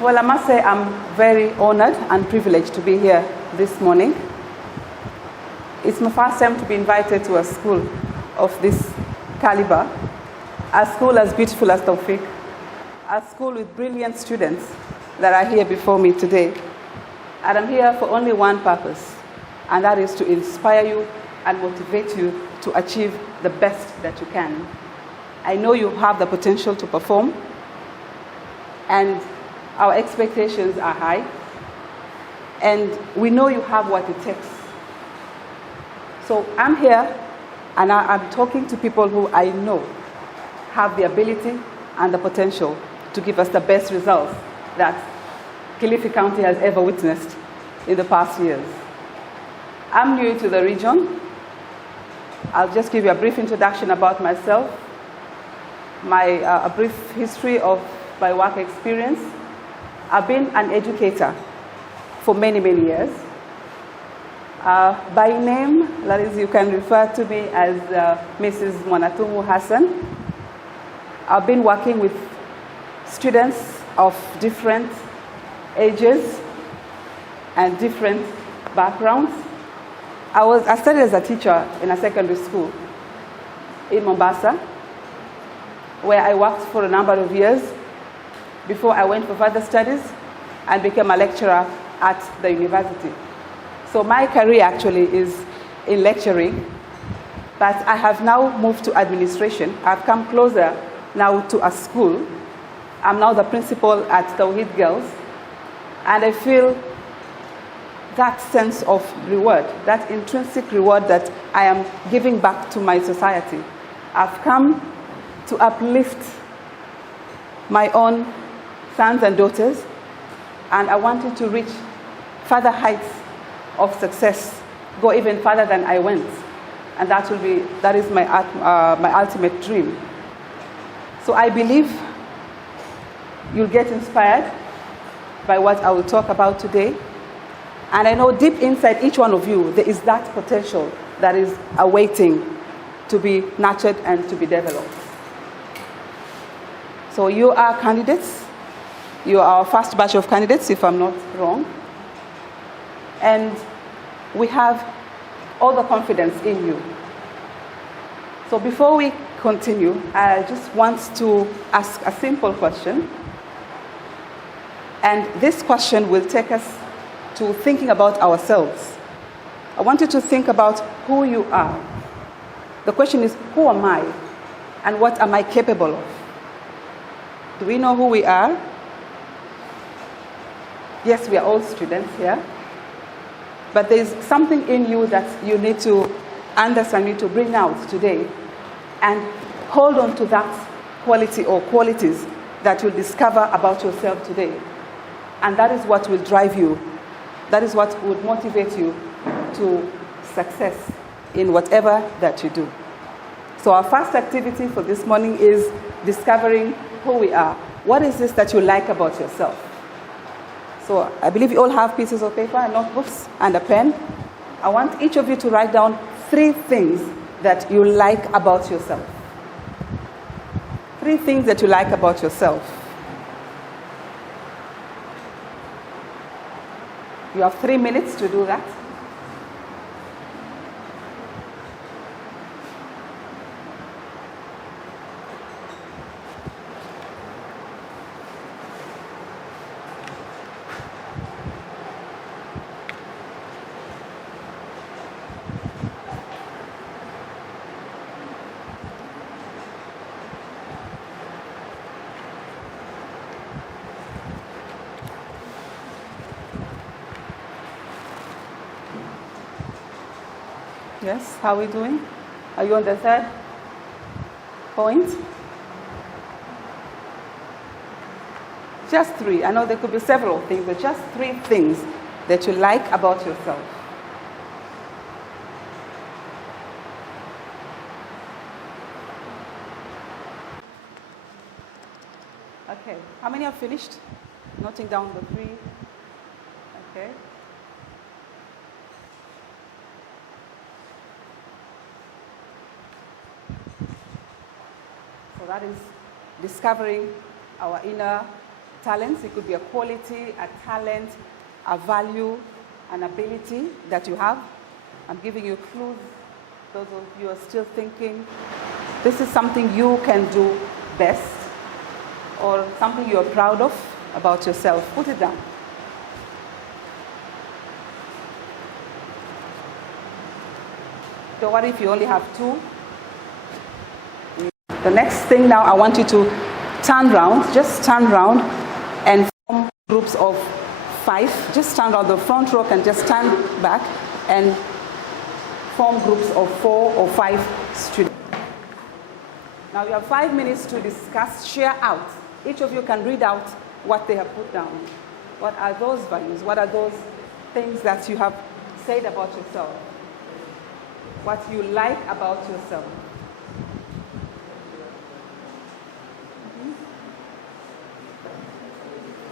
Well, I must say I'm very honored and privileged to be here this morning. It's my first time to be invited to a school of this caliber, a school as beautiful as TAWFIQ, a school with brilliant students that are here before me today. And I'm here for only one purpose, and that is to inspire you and motivate you to achieve the best that you can. I know you have the potential to perform, and our expectations are high, and we know you have what it takes. So I'm here, and I'm talking to people who I know have the ability and the potential to give us the best results that Kilifi County has ever witnessed in the past years. I'm new to the region. I'll just give you a brief introduction about myself, a brief history of my work experience. I've been an educator for many, many years. By name, that is, you can refer to me as Mrs. MWANATUMU Hassan. I've been working with students of different ages and different backgrounds. I started as a teacher in a secondary school in Mombasa, where I worked for a number of years before I went for further studies and became a lecturer at the university. So my career actually is in lecturing, but I have now moved to administration. I've come closer now to a school. I'm now the principal at Tawhid Girls, and I feel that sense of reward, that intrinsic reward that I am giving back to my society. I've come to uplift my own sons and daughters, and I wanted to reach further heights of success, go even further than I went, and that is my ultimate dream. So I believe you'll get inspired by what I will talk about today, and I know deep inside each one of you there is that potential that is awaiting to be nurtured and to be developed. So you are candidates. You are our first batch of candidates, if I'm not wrong. And we have all the confidence in you. So before we continue, I just want to ask a simple question. And this question will take us to thinking about ourselves. I want you to think about who you are. The question is, who am I? And what am I capable of? Do we know who we are? Yes, we are all students here. But there's something in you that you need to understand, you need to bring out today, and hold on to that quality or qualities that you'll discover about yourself today. And that is what will drive you. That is what would motivate you to success in whatever that you do. So our first activity for this morning is discovering who we are. What is this that you like about yourself? So I believe you all have pieces of paper and notebooks and a pen. I want each of you to write down 3 things that you like about yourself. 3 things that you like about yourself. You have 3 minutes to do that. Yes, how are we doing? Are you on the 3rd point? Just 3. I know there could be several things, but just 3 things that you like about yourself. Okay, how many have finished? Noting down the 3. Okay. So that is discovering our inner talents. It could be a quality, a talent, a value, an ability that you have. I'm giving you clues. Those of you who are still thinking, this is something you can do best, or something you're proud of about yourself. Put it down. Don't worry if you only have 2. The next thing now, I want you to turn round, just turn round and form groups of 5. Just stand on the front row and just stand back and form groups of 4 or 5 students. Now you have 5 minutes to discuss, share out. Each of you can read out what they have put down. What are those values? What are those things that you have said about yourself? What you like about yourself?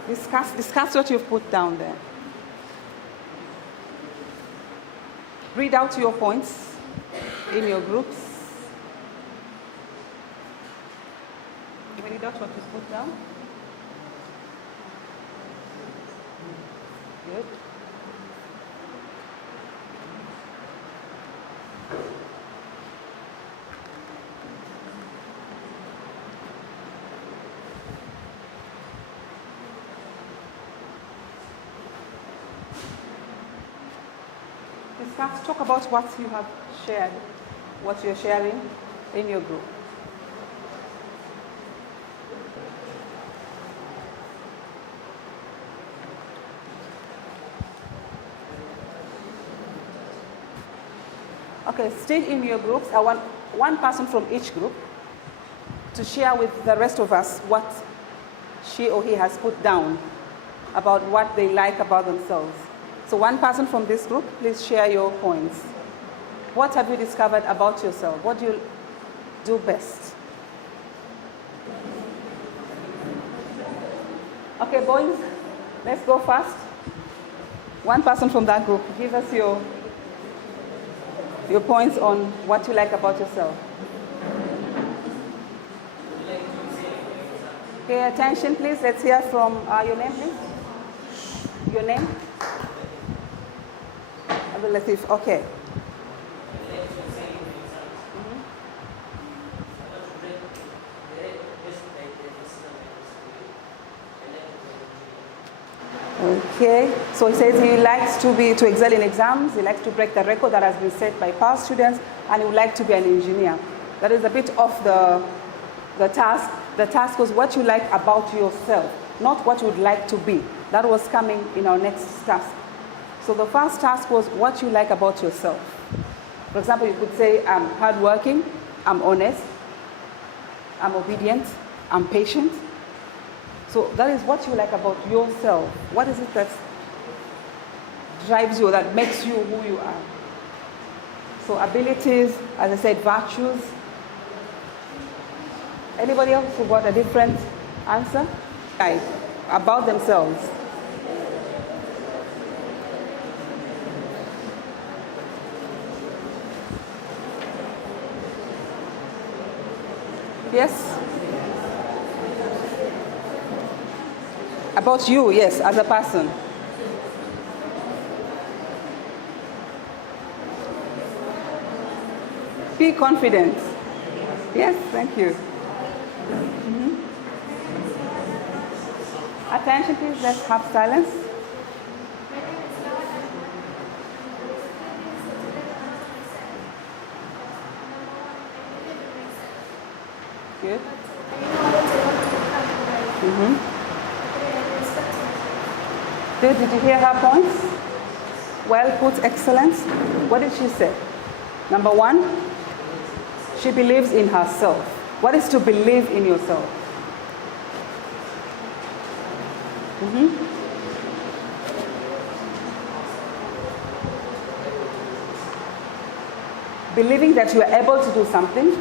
Discuss what you've put down there. Read out your points in your groups. Read out what you've put down. Good. Talk about what you have shared, what you're sharing in your group. Okay, stay in your groups. I want one person from each group to share with the rest of us what she or he has put down about what they like about themselves. So one person from this group, please share your points. What have you discovered about yourself? What do you do best? Okay, boys, let's go fast. One person from that group, give us your points on what you like about yourself. Okay, attention please. Let's hear from your name, please. Your name? Latif, okay. Okay, so he says he likes to excel in exams, he likes to break the record that has been set by past students, and he would like to be an engineer. That is a bit off the task. The task was what you like about yourself, not what you would like to be. That was coming in our next task. So the first task was what you like about yourself. For example, you could say, I'm hardworking, I'm honest, I'm obedient, I'm patient. So that is what you like about yourself. What is it that drives you, that makes you who you are? So abilities, as I said, virtues. Anybody else who got a different answer? Right, about themselves. Yes? About you, yes, as a person. Be confident. Yes, thank you. Attention, please, let's have silence. Good. Did you hear her points? Well put, excellent. What did she say? Number 1, she believes in herself. What is to believe in yourself? Believing that you are able to do something,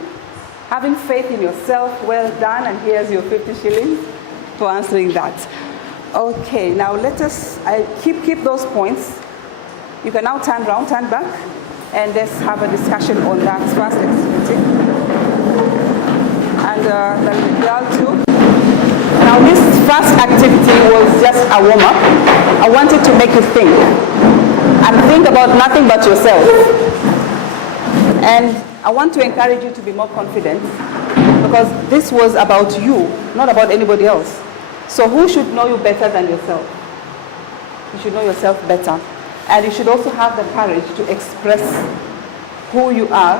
having faith in yourself. Well done, and here's your 50 shillings for answering that. Okay, now let us keep those points. You can now turn around, turn back, and let's have a discussion on that first activity. And the girl too. Now this first activity was just a warm-up. I wanted to make you think. And think about nothing but yourself. And I want to encourage you to be more confident, because this was about you, not about anybody else. So who should know you better than yourself? You should know yourself better. And you should also have the courage to express who you are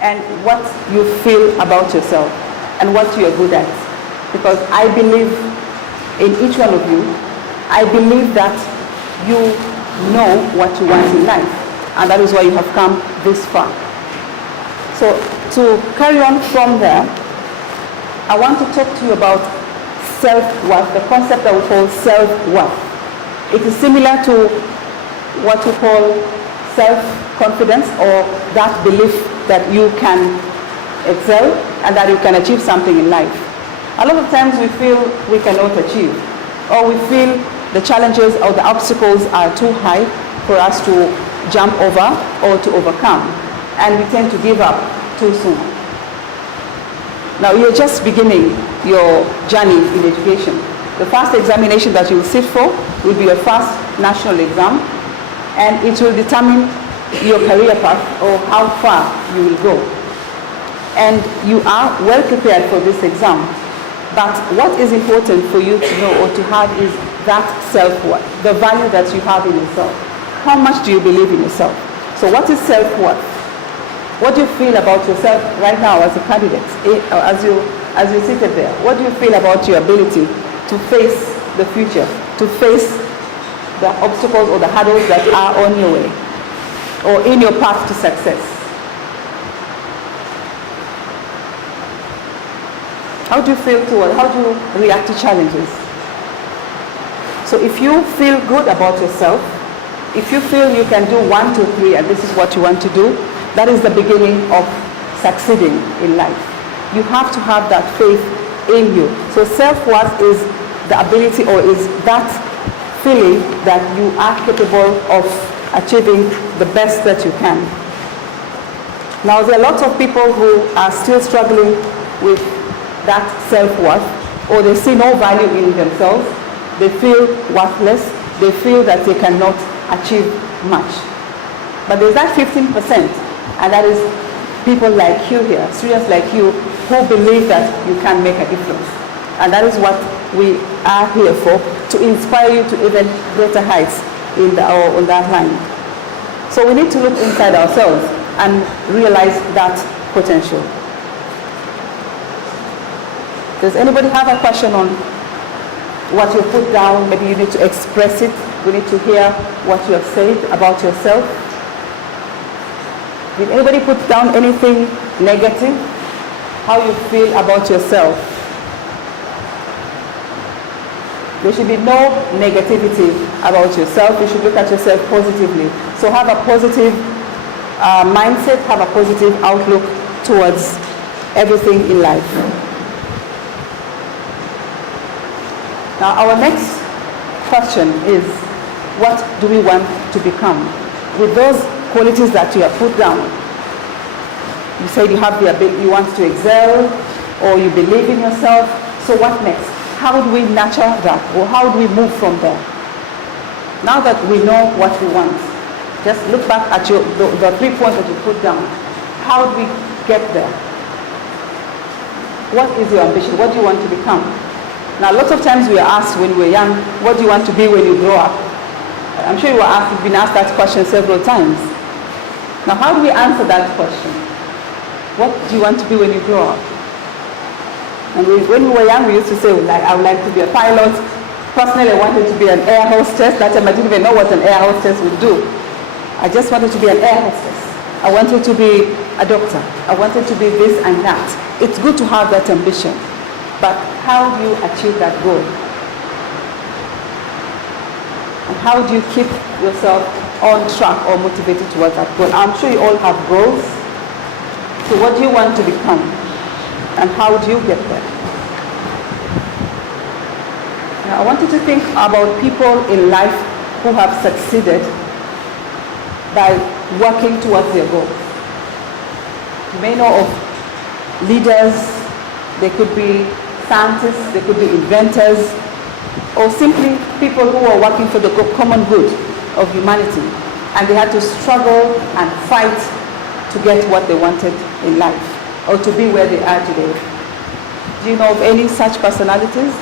and what you feel about yourself and what you are good at. Because I believe in each one of you. I believe that you know what you want in life, and that is why you have come this far. So to carry on from there, I want to talk to you about self-worth, the concept that we call self-worth. It is similar to what we call self-confidence, or that belief that you can excel and that you can achieve something in life. A lot of times we feel we cannot achieve, or we feel the challenges or the obstacles are too high for us to jump over or to overcome, and we tend to give up too soon. Now you're just beginning your journey in education. The first examination that you will sit for will be your first national exam, and it will determine your career path or how far you will go. And you are well prepared for this exam. But what is important for you to know or to have is that self-worth, the value that you have in yourself. How much do you believe in yourself? So what is self-worth? What do you feel about yourself right now as a candidate, as you seated there? What do you feel about your ability to face the future, to face the obstacles or the hurdles that are on your way or in your path to success? How do you feel toward, how do you react to challenges? So if you feel good about yourself, if you feel you can do 1, 2, 3, and this is what you want to do, that is the beginning of succeeding in life. You have to have that faith in you. So self-worth is the ability, or is that feeling that you are capable of achieving the best that you can. Now there are lots of people who are still struggling with that self-worth, or they see no value in themselves. They feel worthless. They feel that they cannot achieve much. But there's that 15%, and that is people like you here, students like you, who believe that you can make a difference. And that is what we are here for, to inspire you to even greater heights on that line. So we need to look inside ourselves and realize that potential. Does anybody have a question on what you put down? Maybe you need to express it. We need to hear what you have said about yourself. Did anybody put down anything negative? How you feel about yourself? There should be no negativity about yourself. You should look at yourself positively. So have a positive mindset, have a positive outlook towards everything in life. Now our next question is, what do we want to become? With those qualities that you have put down, you said you have the ability, you want to excel, or you believe in yourself. So what next? How do we nurture that, or how do we move from there? Now that we know what we want, just look back at the 3 points that you put down. How do we get there? What is your ambition? What do you want to become? Now, lots of times we are asked when we're young, what do you want to be when you grow up? I'm sure you've been asked that question several times. Now, how do we answer that question? What do you want to be when you grow up? And when we were young, we used to say, I would like to be a pilot. Personally, I wanted to be an air hostess. That time I didn't even know what an air hostess would do. I just wanted to be an air hostess. I wanted to be a doctor. I wanted to be this and that. It's good to have that ambition. But how do you achieve that goal? And how do you keep yourself on track or motivated towards that goal? I'm sure you all have goals. So what do you want to become? And how do you get there? Now I want you to think about people in life who have succeeded by working towards their goals. You may know of leaders, they could be scientists, they could be inventors, or simply people who are working for the common good of humanity, and they had to struggle and fight to get what they wanted in life, or to be where they are today. Do you know of any such personalities?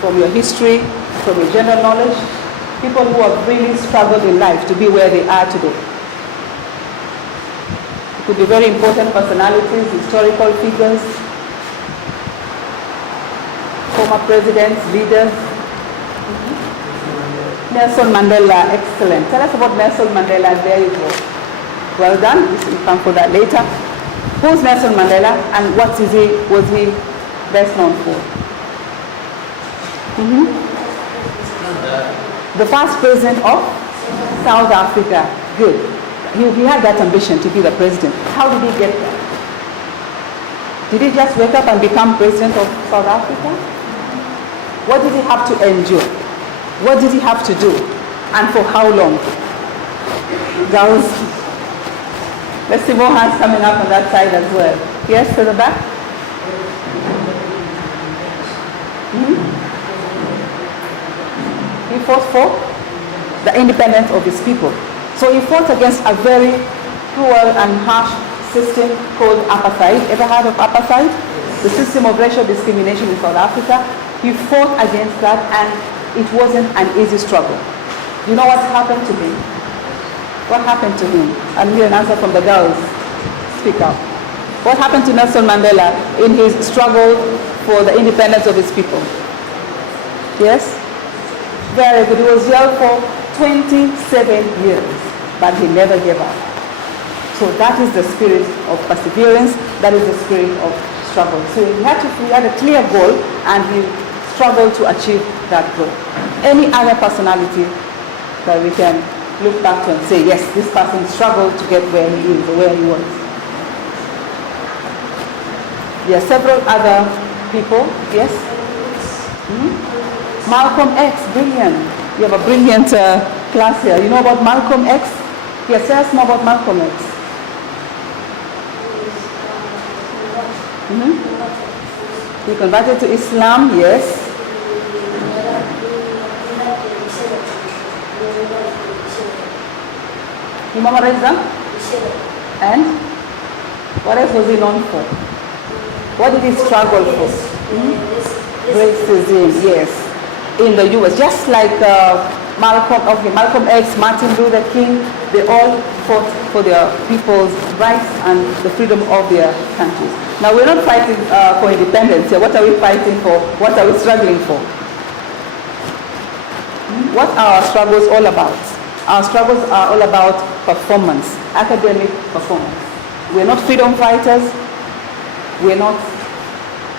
From your history, from your general knowledge, people who have really struggled in life to be where they are today. It could be very important personalities, historical figures, former presidents, leaders. Nelson Mandela, excellent. Tell us about Nelson Mandela. There you go. Well done. You can for that later. Who's Nelson Mandela, and what was he best known for? The first president of South Africa. Good. He had that ambition to be the president. How did he get there? Did he just wake up and become president of South Africa? What did he have to endure? What did he have to do? And for how long? Girls, let's see more hands coming up on that side as well. Yes, to the back? He fought for the independence of his people. So he fought against a very cruel and harsh system called apartheid. Ever heard of apartheid? The system of racial discrimination in South Africa. He fought against that, and it wasn't an easy struggle. You know what happened to him? What happened to him? I'll hear an answer from the girls. Speak up. What happened to Nelson Mandela in his struggle for the independence of his people? Yes? Very good. He was jailed for 27 years, but he never gave up. So that is the spirit of perseverance. That is the spirit of struggle. So he had a clear goal, and he struggled to achieve that goal. Any other personality that we can look back to and say, yes, this person struggled to get where he is or where he was. There are several other people. Yes? Malcolm X, brilliant. You have a brilliant class here. You know about Malcolm X? Yes, tell us more about Malcolm X. He converted to Islam, yes. He memorized them? And what else was he known for? What did he struggle for? Racism, yes. In the US, just like Malcolm X, Martin Luther King, they all fought for their people's rights and the freedom of their countries. Now we're not fighting for independence here. What are we fighting for? What are we struggling for? What are our struggles all about? Our struggles are all about performance, academic performance. We're not freedom fighters. We're not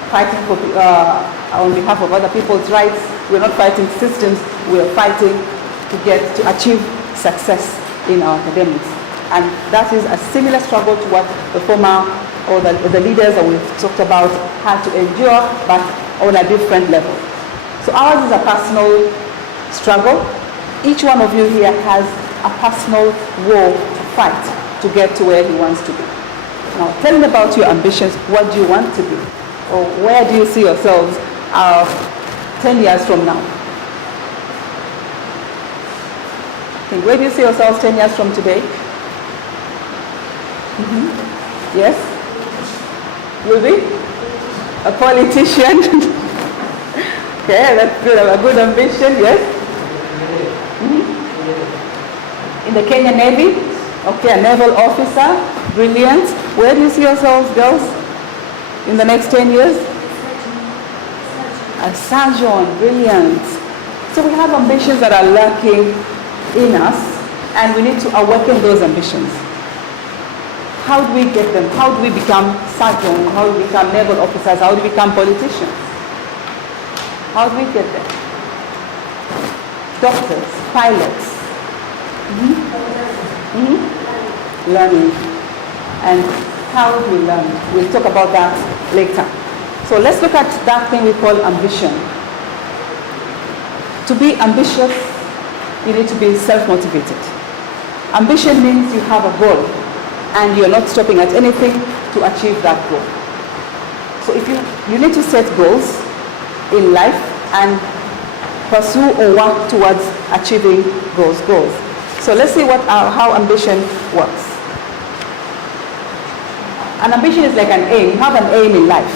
fighting for, on behalf of other people's rights. We're not fighting systems. We're fighting to achieve success in our academics. And that is a similar struggle to what the former or the leaders that we've talked about had to endure, but on a different level. So ours is a personal struggle. Each one of you here has a personal war to fight to get to where he wants to be. Now, tell me about your ambitions. What do you want to be? Or where do you see yourselves 10 years from now? Where do you see yourselves 10 years from today? Yes? Will be? A politician? Okay, that's good. A good ambition, yes? In the Kenya Navy? Okay, a naval officer. Brilliant. Where do you see yourselves, girls, in the next 10 years? A surgeon. Brilliant. So we have ambitions that are lurking in us, and we need to awaken those ambitions. How do we get them? How do we become surgeons? How do we become naval officers? How do we become politicians? How do we get there? Doctors, pilots. Learning. And how do we learn? We'll talk about that later. So let's look at that thing we call ambition. To be ambitious, you need to be self-motivated. Ambition means you have a goal, and you're not stopping at anything to achieve that goal. So if you need to set goals, in life and pursue or work towards achieving those goals. So let's see how ambition works. An ambition is like an aim. You have an aim in life.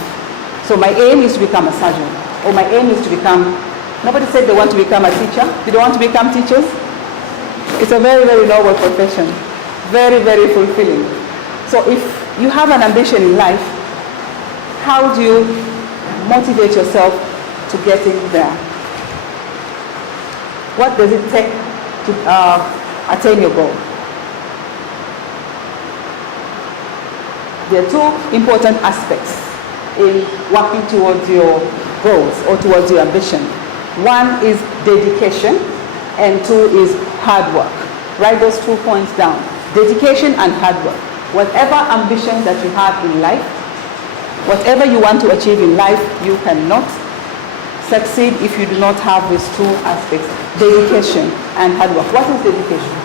So my aim is to become a surgeon, or my aim is to become, nobody said they want to become a teacher. You don't want to become teachers? It's a very, very noble profession. Very, very fulfilling. So if you have an ambition in life, how do you motivate yourself to getting there? What does it take to attain your goal? There are two important aspects in working towards your goals or towards your ambition. One is dedication and two is hard work. Write those 2 points down. Dedication and hard work. Whatever ambition that you have in life, whatever you want to achieve in life, you cannot succeed if you do not have these two aspects, dedication and hard work. What is dedication?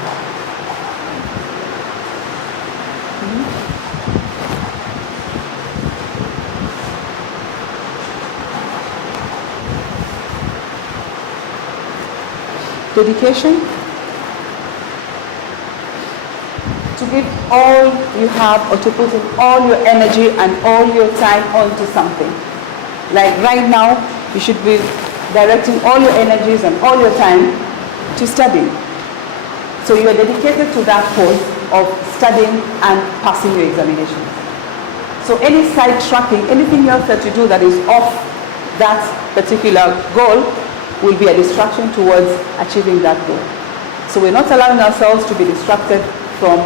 Dedication, to give all you have or to put in all your energy and all your time onto something. Like right now, you should be directing all your energies and all your time to studying. So you are dedicated to that cause of studying and passing your examinations. So any side tracking, anything else that you do that is off that particular goal will be a distraction towards achieving that goal. So we're not allowing ourselves to be distracted from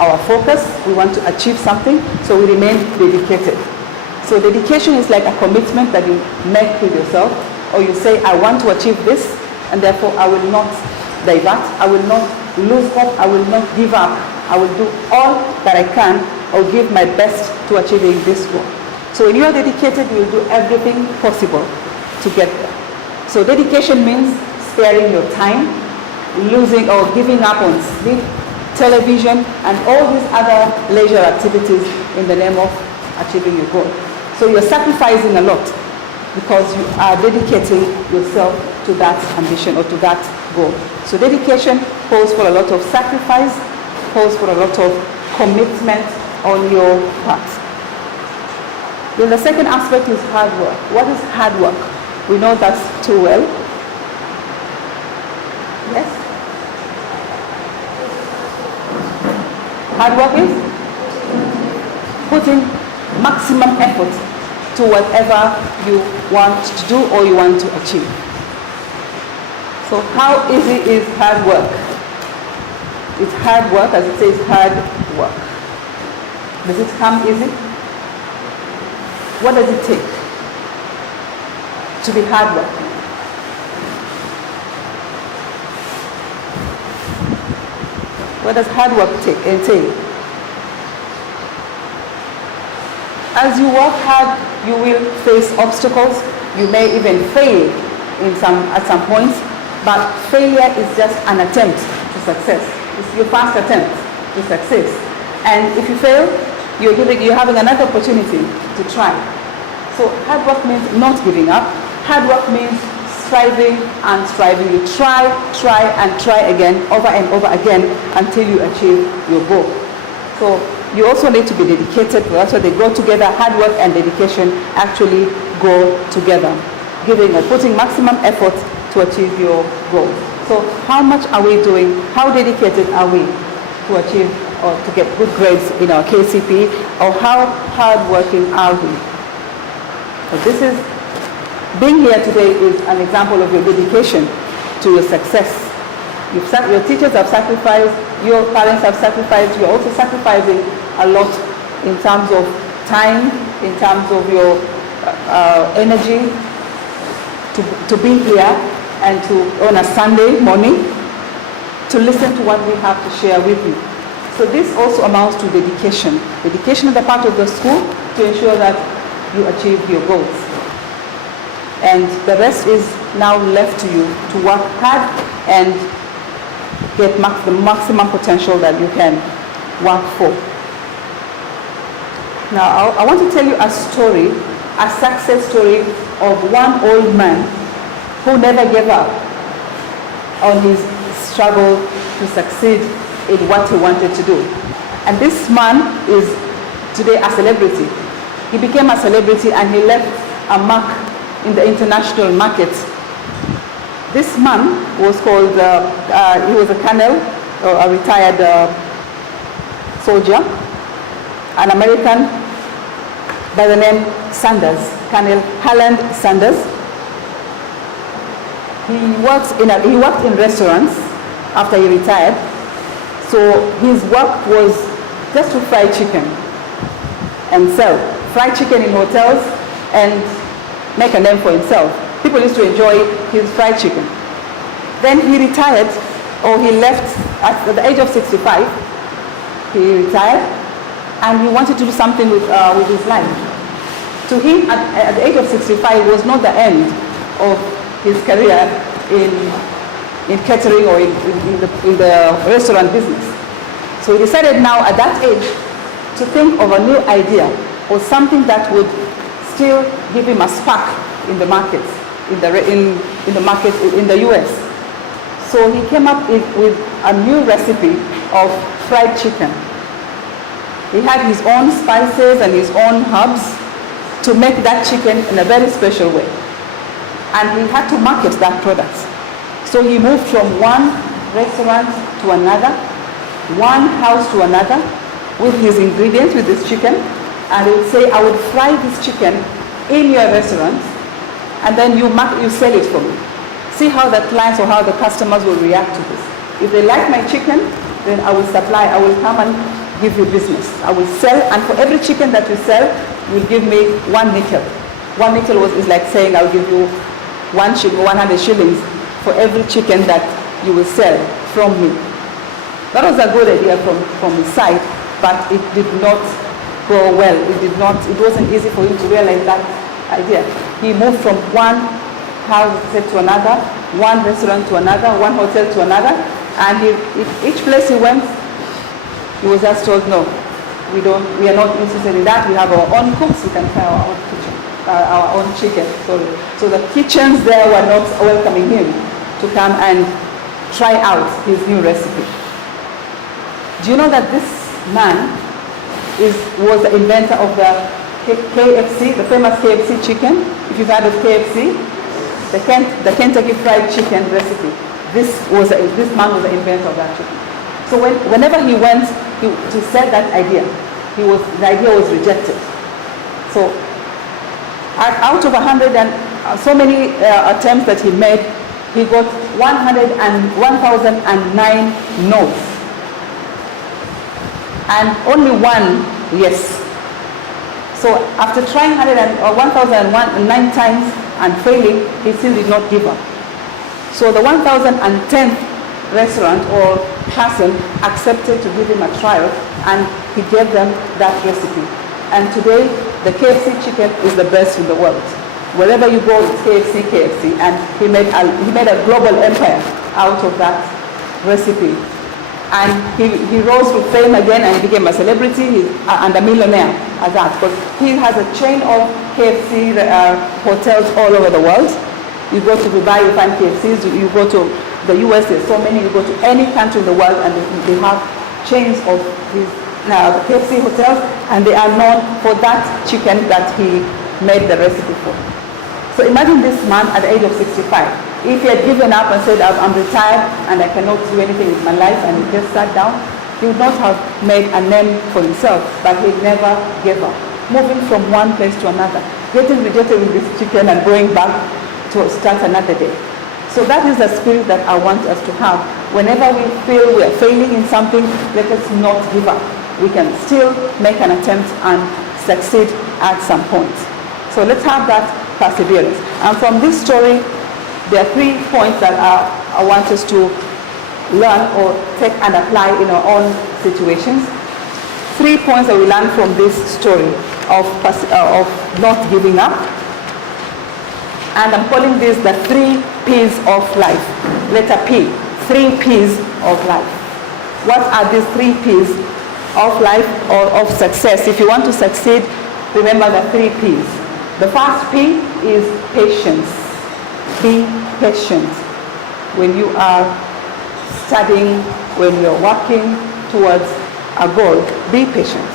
our focus. We want to achieve something, so we remain dedicated. So dedication is like a commitment that you make with yourself, or you say, I want to achieve this, and therefore I will not divert, I will not lose hope, I will not give up. I will do all that I can, or give my best to achieving this goal. So when you are dedicated, you will do everything possible to get there. So dedication means sparing your time, losing or giving up on sleep, television, and all these other leisure activities in the name of achieving your goal. So you're sacrificing a lot because you are dedicating yourself to that ambition or to that goal. So dedication calls for a lot of sacrifice, calls for a lot of commitment on your part. Then the second aspect is hard work. What is hard work? We know that too well. Yes? Hard work is putting maximum effort to whatever you want to do or you want to achieve. So how easy is hard work? It's hard work, as it says, hard work. Does it come easy? What does it take to be hard working? What does hard work entail? As you work hard, you will face obstacles. You may even fail at some points, but failure is just an attempt to success. It's your first attempt to success. And if you fail, you're having another opportunity to try. So hard work means not giving up. Hard work means striving and striving. You try and try again, over and over again, until you achieve your goal. So you also need to be dedicated. That's why they go together. Hard work and dedication actually go together. Giving or putting maximum effort to achieve your goal. So how much are we doing? How dedicated are we to achieve or to get good grades in our KCPE? Or how hardworking are we? So this is, being here today is an example of your dedication to your success. Your teachers have sacrificed, your parents have sacrificed, you're also sacrificing a lot in terms of time, in terms of your energy to be here and on a Sunday morning to listen to what we have to share with you. So this also amounts to dedication. Dedication on the part of the school to ensure that you achieve your goals. And the rest is now left to you to work hard and get the maximum potential that you can work for. Now, I want to tell you a story, a success story of one old man who never gave up on his struggle to succeed in what he wanted to do. And this man is today a celebrity. He became a celebrity and he left a mark in the international market. This man was called, he was a colonel, or a retired soldier, an American by the name Sanders, Colonel Harland Sanders. He worked in restaurants after he retired. So his work was just to fry chicken and sell. Fry chicken in hotels and make a name for himself. People used to enjoy his fried chicken. Then he retired, or he left at the age of 65. He retired and he wanted to do something with his life. To him, at the age of 65 was not the end of his career in catering or in the restaurant business. So he decided now at that age to think of a new idea or something that would still give him a spark in the markets, in the market in the US. So he came up with a new recipe of fried chicken. He had his own spices and his own herbs to make that chicken in a very special way. And he had to market that product. So he moved from one restaurant to another, one house to another, with his ingredients, with his chicken, and he would say, I would fry this chicken in your restaurant, and then you sell it for me. See how the clients or how the customers will react to this. If they like my chicken, then I will supply, I will come and give you business. I will sell, and for every chicken that you sell, you will give me 1 nickel. 1 nickel is like saying I'll give you 100 shillings for every chicken that you will sell from me. That was a good idea from his side, but it did not go well. It wasn't easy for him to realize that idea. He moved from one house to another, one restaurant to another, one hotel to another, and each place he went, he was just told, no, we are not interested in that. We have our own cooks, we can try our own kitchen, our own chicken. So the kitchens there were not welcoming him to come and try out his new recipe. Do you know that this man was the inventor of the KFC, the famous KFC chicken? If you've heard of KFC, the Kentucky Fried Chicken recipe. This man was the inventor of that chicken. So whenever he went to sell that idea, the idea was rejected. So out of 100 and so many attempts that he made, he got 1,009 no's. And only one yes. So after trying 1,009 times and failing, he still did not give up. So the 1,010th restaurant or person accepted to give him a trial, and he gave them that recipe. And today, the KFC chicken is the best in the world. Wherever you go, it's KFC, and he made a global empire out of that recipe. And he rose to fame again and became a celebrity and a millionaire at that, because he has a chain of KFC hotels all over the world. You go to Dubai, you find KFCs. You go to the US, there's so many. You go to any country in the world and they have chains of these KFC hotels, and they are known for that chicken that he made the recipe for. So imagine this man at the age of 65. If he had given up and said, I'm retired and I cannot do anything with my life, and he just sat down, he would not have made a name for himself, but he never gave up. Moving from one place to another, getting rejected with this chicken and going back to start another day. So that is the spirit that I want us to have. Whenever we feel we are failing in something, let us not give up. We can still make an attempt and succeed at some point. So let's have that perseverance. And from this story, there are 3 points that I want us to learn or take and apply in our own situations. 3 points that we learn from this story of not giving up. And I'm calling this the 3 P's of life. Letter P, 3 P's of life. What are these 3 P's of life or of success? If you want to succeed, remember the 3 P's. The first P is patience. Be patient. When you are studying, when you're working towards a goal, be patient.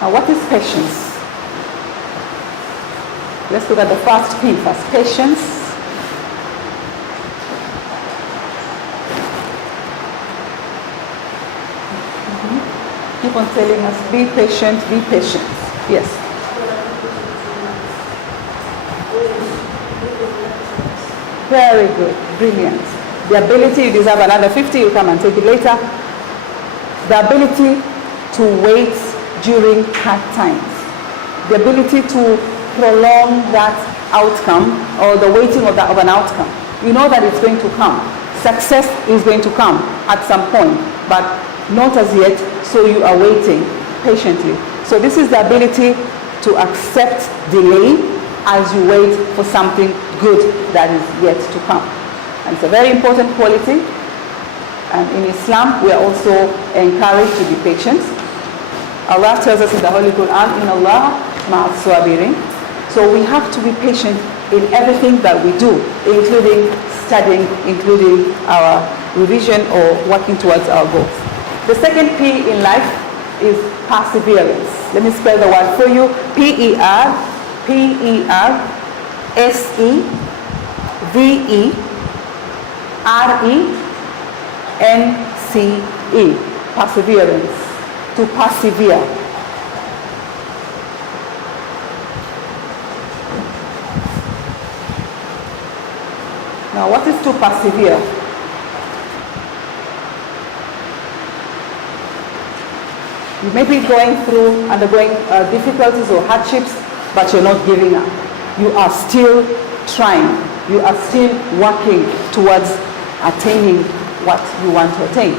Now, what is patience? Let's look at the first P first. Patience. Keep on telling us, be patient, be patient. Yes. Very good, brilliant. The ability, you deserve another 50, you come and take it later. The ability to wait during hard times. The ability to prolong that outcome or the waiting of an outcome. You know that it's going to come. Success is going to come at some point, but not as yet, so you are waiting patiently. So this is the ability to accept delay as you wait for something good that is yet to come. And it's a very important quality. And in Islam, we are also encouraged to be patient. Allah tells us in the Holy Quran, "Inna Allah ma'as sabirin." So we have to be patient in everything that we do, including studying, including our revision or working towards our goals. The second P in life is perseverance. Let me spell the word for you. P-E-R-S-E-V-E-R-E-N-C-E. Perseverance. To persevere. Now, what is to persevere? You may be undergoing difficulties or hardships, but you're not giving up. You are still trying. You are still working towards attaining what you want to attain.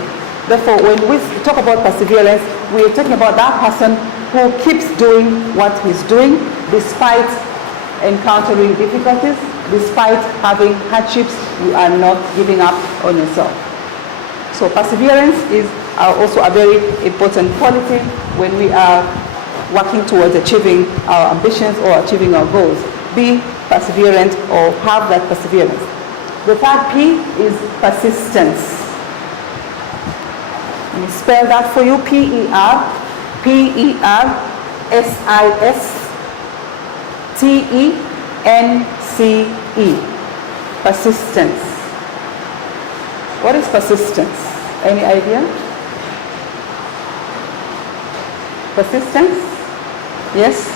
Therefore, when we talk about perseverance, we are talking about that person who keeps doing what he's doing despite encountering difficulties, despite having hardships. You are not giving up on yourself. So perseverance is also a very important quality when we are working towards achieving our ambitions or achieving our goals. Be perseverant or have that perseverance. The third P is persistence. Let me spell that for you. P-E-R-P-E-R-S-I-S-T-E-N-C-E. Persistence. What is persistence? Any idea? Persistence? Yes?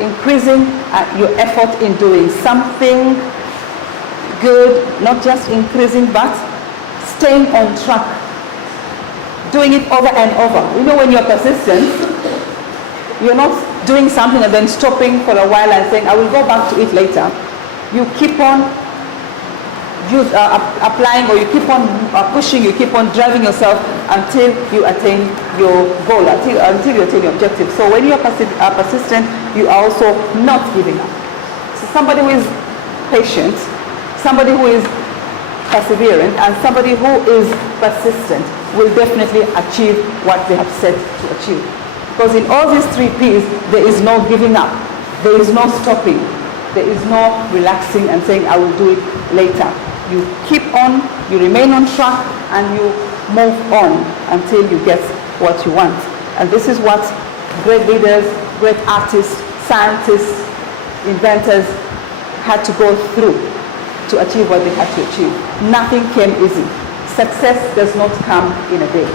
Increasing your effort in doing something good, not just increasing, but staying on track. Doing it over and over. You know, when you're persistent, you're not doing something and then stopping for a while and saying, I will go back to it later. You keep on applying, or you keep on pushing, you keep on driving yourself until you attain your goal, until you attain your objective. So when you are persistent, you are also not giving up. So somebody who is patient, somebody who is perseverant, and somebody who is persistent will definitely achieve what they have set to achieve. Because in all these three P's, there is no giving up. There is no stopping. There is no relaxing and saying, I will do it later. You keep on, you remain on track, and you move on until you get what you want. And this is what great leaders, great artists, scientists, inventors had to go through to achieve what they had to achieve. Nothing came easy. Success does not come in a day.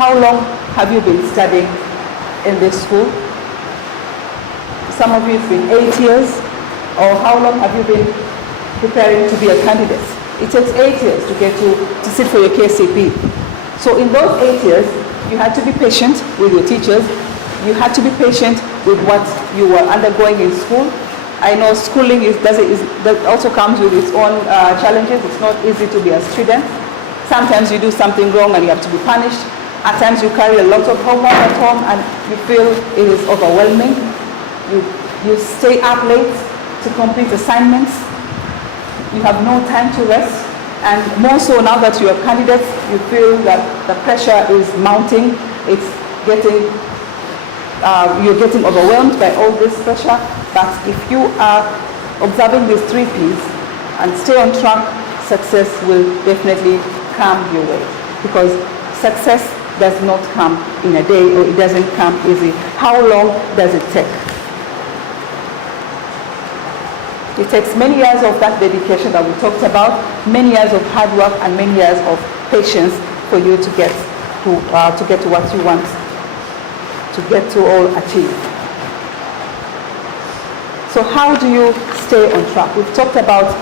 How long have you been studying in this school? Some of you, it's been 8 years. Or how long have you been preparing to be a candidate? It takes 8 years to get to sit for your KCPE. So in those 8 years, you had to be patient with your teachers. You had to be patient with what you were undergoing in school. I know schooling also comes with its own challenges. It's not easy to be a student. Sometimes you do something wrong and you have to be punished. At times you carry a lot of homework at home and you feel it is overwhelming. You stay up late to complete assignments. You have no time to rest. And more so now that you're candidates, you feel that the pressure is mounting. It's getting, you're getting overwhelmed by all this pressure. But if you are observing these 3 P's and stay on track, success will definitely come your way. Because success does not come in a day, or it doesn't come easy. How long does it take? It takes many years of that dedication that we talked about, many years of hard work and many years of patience for you to get to what you want to get to or achieve. So how do you stay on track? We've talked about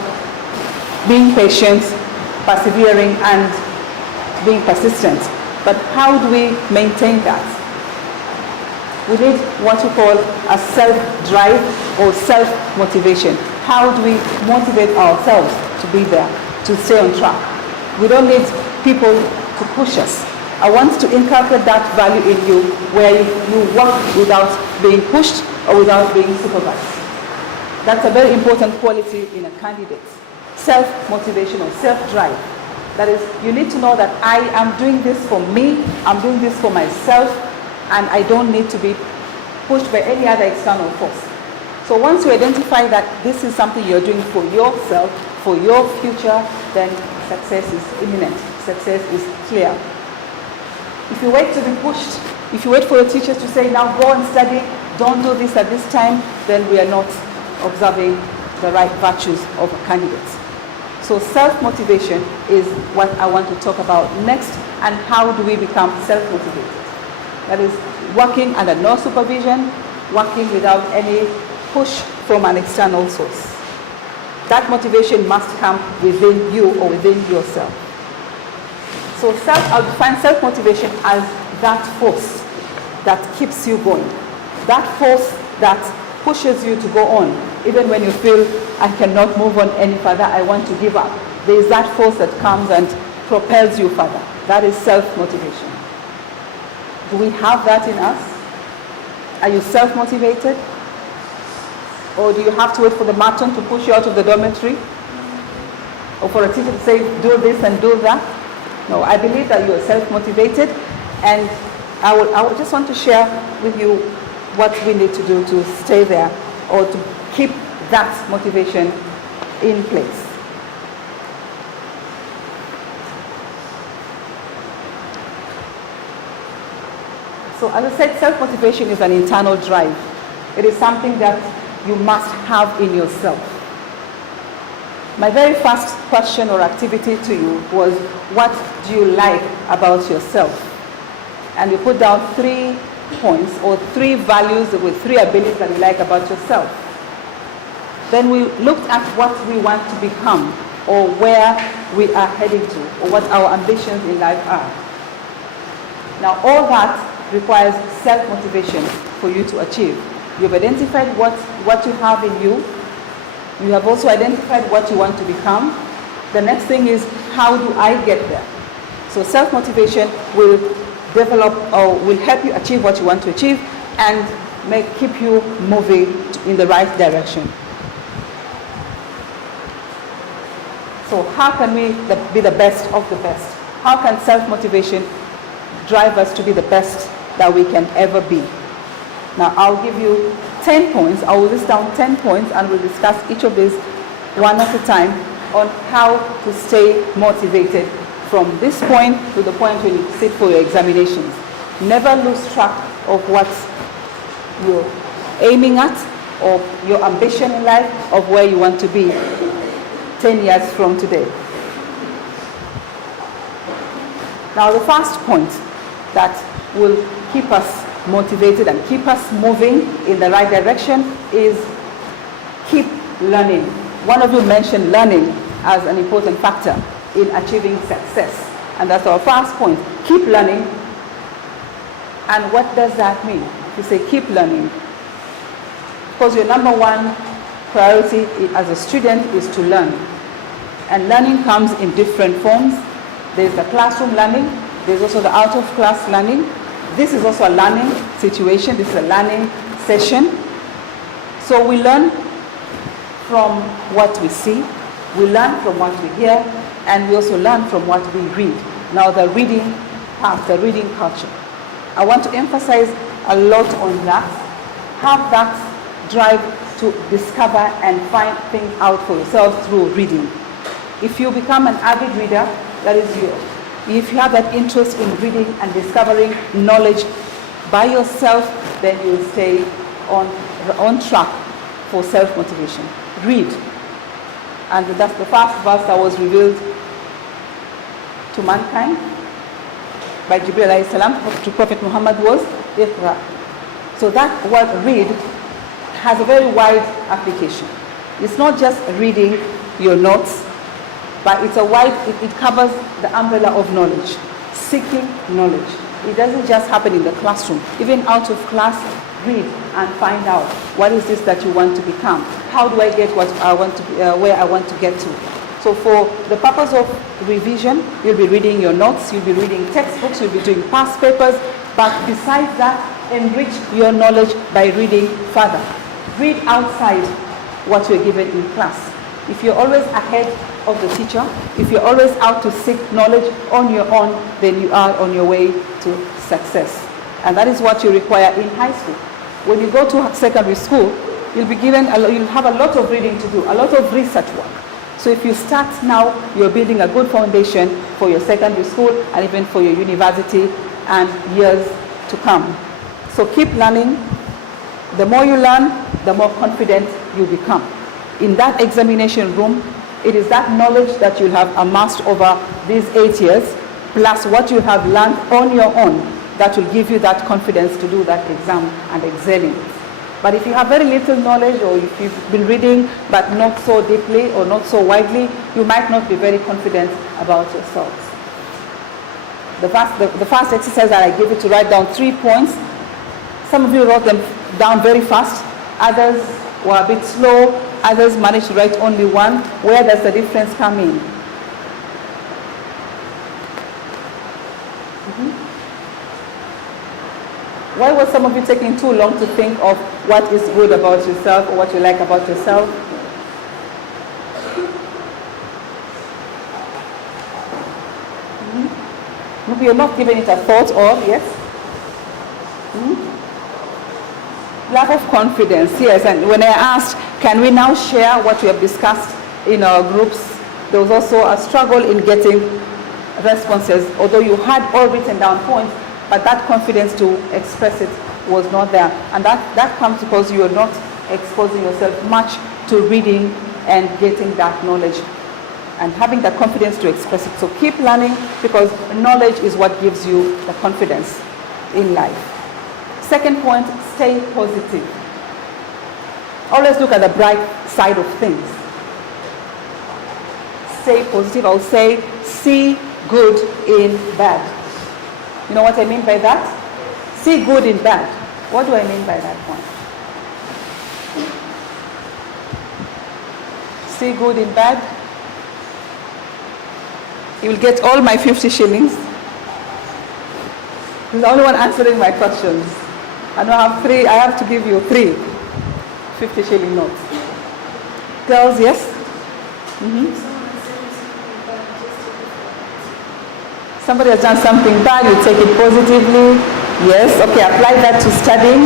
being patient, persevering, and being persistent. But how do we maintain that? We need what we call a self-drive or self-motivation. How do we motivate ourselves to be there, to stay on track? We don't need people to push us. I want to inculcate that value in you where you work without being pushed or without being supervised. That's a very important quality in a candidate. Self-motivation or self-drive. That is, you need to know that I am doing this for me, I'm doing this for myself, and I don't need to be pushed by any other external force. So once you identify that this is something you're doing for yourself, for your future, then success is imminent. Success is clear. If you wait to be pushed, if you wait for your teachers to say, now go and study, don't do this at this time, then we are not observing the right virtues of a candidate. So self-motivation is what I want to talk about next, and how do we become self-motivated? That is, working under no supervision, working without any push from an external source. That motivation must come within you or within yourself. So I'll define self-motivation as that force that keeps you going. That force that pushes you to go on, even when you feel, I cannot move on any further, I want to give up. There is that force that comes and propels you further. That is self-motivation. Do we have that in us? Are you self-motivated? Or do you have to wait for the matron to push you out of the dormitory? Or for a teacher to say, do this and do that? No, I believe that you are self-motivated, and I would just want to share with you what we need to do to stay there or to keep that motivation in place. So as I said, self-motivation is an internal drive. It is something that you must have in yourself. My very first question or activity to you was, what do you like about yourself? And you put down 3 points or 3 values with 3 abilities that you like about yourself. Then we looked at what we want to become, or where we are heading to, or what our ambitions in life are. Now all that requires self-motivation for you to achieve. You've identified what you have in you. You have also identified what you want to become. The next thing is, how do I get there? So self-motivation will develop or will help you achieve what you want to achieve and keep you moving in the right direction. So how can we be the best of the best? How can self-motivation drive us to be the best that we can ever be? Now I'll give you 10 points. I will list down 10 points and we'll discuss each of these one at a time on how to stay motivated from this point to the point when you sit for your examinations. Never lose track of what you're aiming at, or your ambition in life, of where you want to be 10 years from today. Now the first point that will keep us motivated and keep us moving in the right direction is keep learning. One of you mentioned learning as an important factor in achieving success. And that's our first point. Keep learning. And what does that mean? You say keep learning. Because your number one priority as a student is to learn. And learning comes in different forms. There's the classroom learning. There's also the out of class learning. This is also a learning situation. This is a learning session. So we learn from what we see. We learn from what we hear. and we also learn from what we read. Now the reading part, the reading culture. I want to emphasize a lot on that. Have that drive to discover and find things out for yourself through reading. If you become an avid reader, that is you. If you have that interest in reading and discovering knowledge by yourself, then you will stay on track for self-motivation. Read. And that's the first verse that was revealed to mankind by Jibreel alayhi salam to Prophet Muhammad was Iqra. So that word read has a very wide application. It's not just reading your notes, but it's it covers the umbrella of knowledge, seeking knowledge. It doesn't just happen in the classroom. Even out of class, read and find out what is this that you want to become. How do I get what I want to, where I want to get to? So for the purpose of revision, you'll be reading your notes, you'll be reading textbooks, you'll be doing past papers, but besides that, enrich your knowledge by reading further. Read outside what you're given in class. If you're always ahead of the teacher, if you're always out to seek knowledge on your own, then you are on your way to success. And that is what you require in high school. When you go to secondary school, you'll have a lot of reading to do, a lot of research work. So if you start now, you're building a good foundation for your secondary school and even for your university and years to come. So keep learning. The more you learn, the more confident you become. In that examination room, it is that knowledge that you have amassed over these 8 years, plus what you have learned on your own, that will give you that confidence to do that exam and excel in it. But if you have very little knowledge, or if you've been reading but not so deeply or not so widely, you might not be very confident about yourselves. The first exercise that I gave you to write down 3 points. Some of you wrote them down very fast. Others were a bit slow. Others managed to write only one. Where does the difference come in? Why was some of you taking too long to think of what is good about yourself or what you like about yourself? Maybe you're not giving it a thought, or yes? Lack of confidence, yes. And when I asked, can we now share what we have discussed in our groups, there was also a struggle in getting responses, although you had all written down points, but that confidence to express it was not there. And that comes because you are not exposing yourself much to reading and getting that knowledge and having that confidence to express it. So keep learning, because knowledge is what gives you the confidence in life. Second point, stay positive. Always look at the bright side of things. Stay positive. I'll say, see good in bad. You know what I mean by that? See good in bad. What do I mean by that point? See good in bad. You will get all my 50 shillings. He's the only one answering my questions. I know I have 3. I have to give you 3 50 shilling notes. Girls, yes? Somebody has done something bad, you take it positively. Yes, okay, apply that to studying.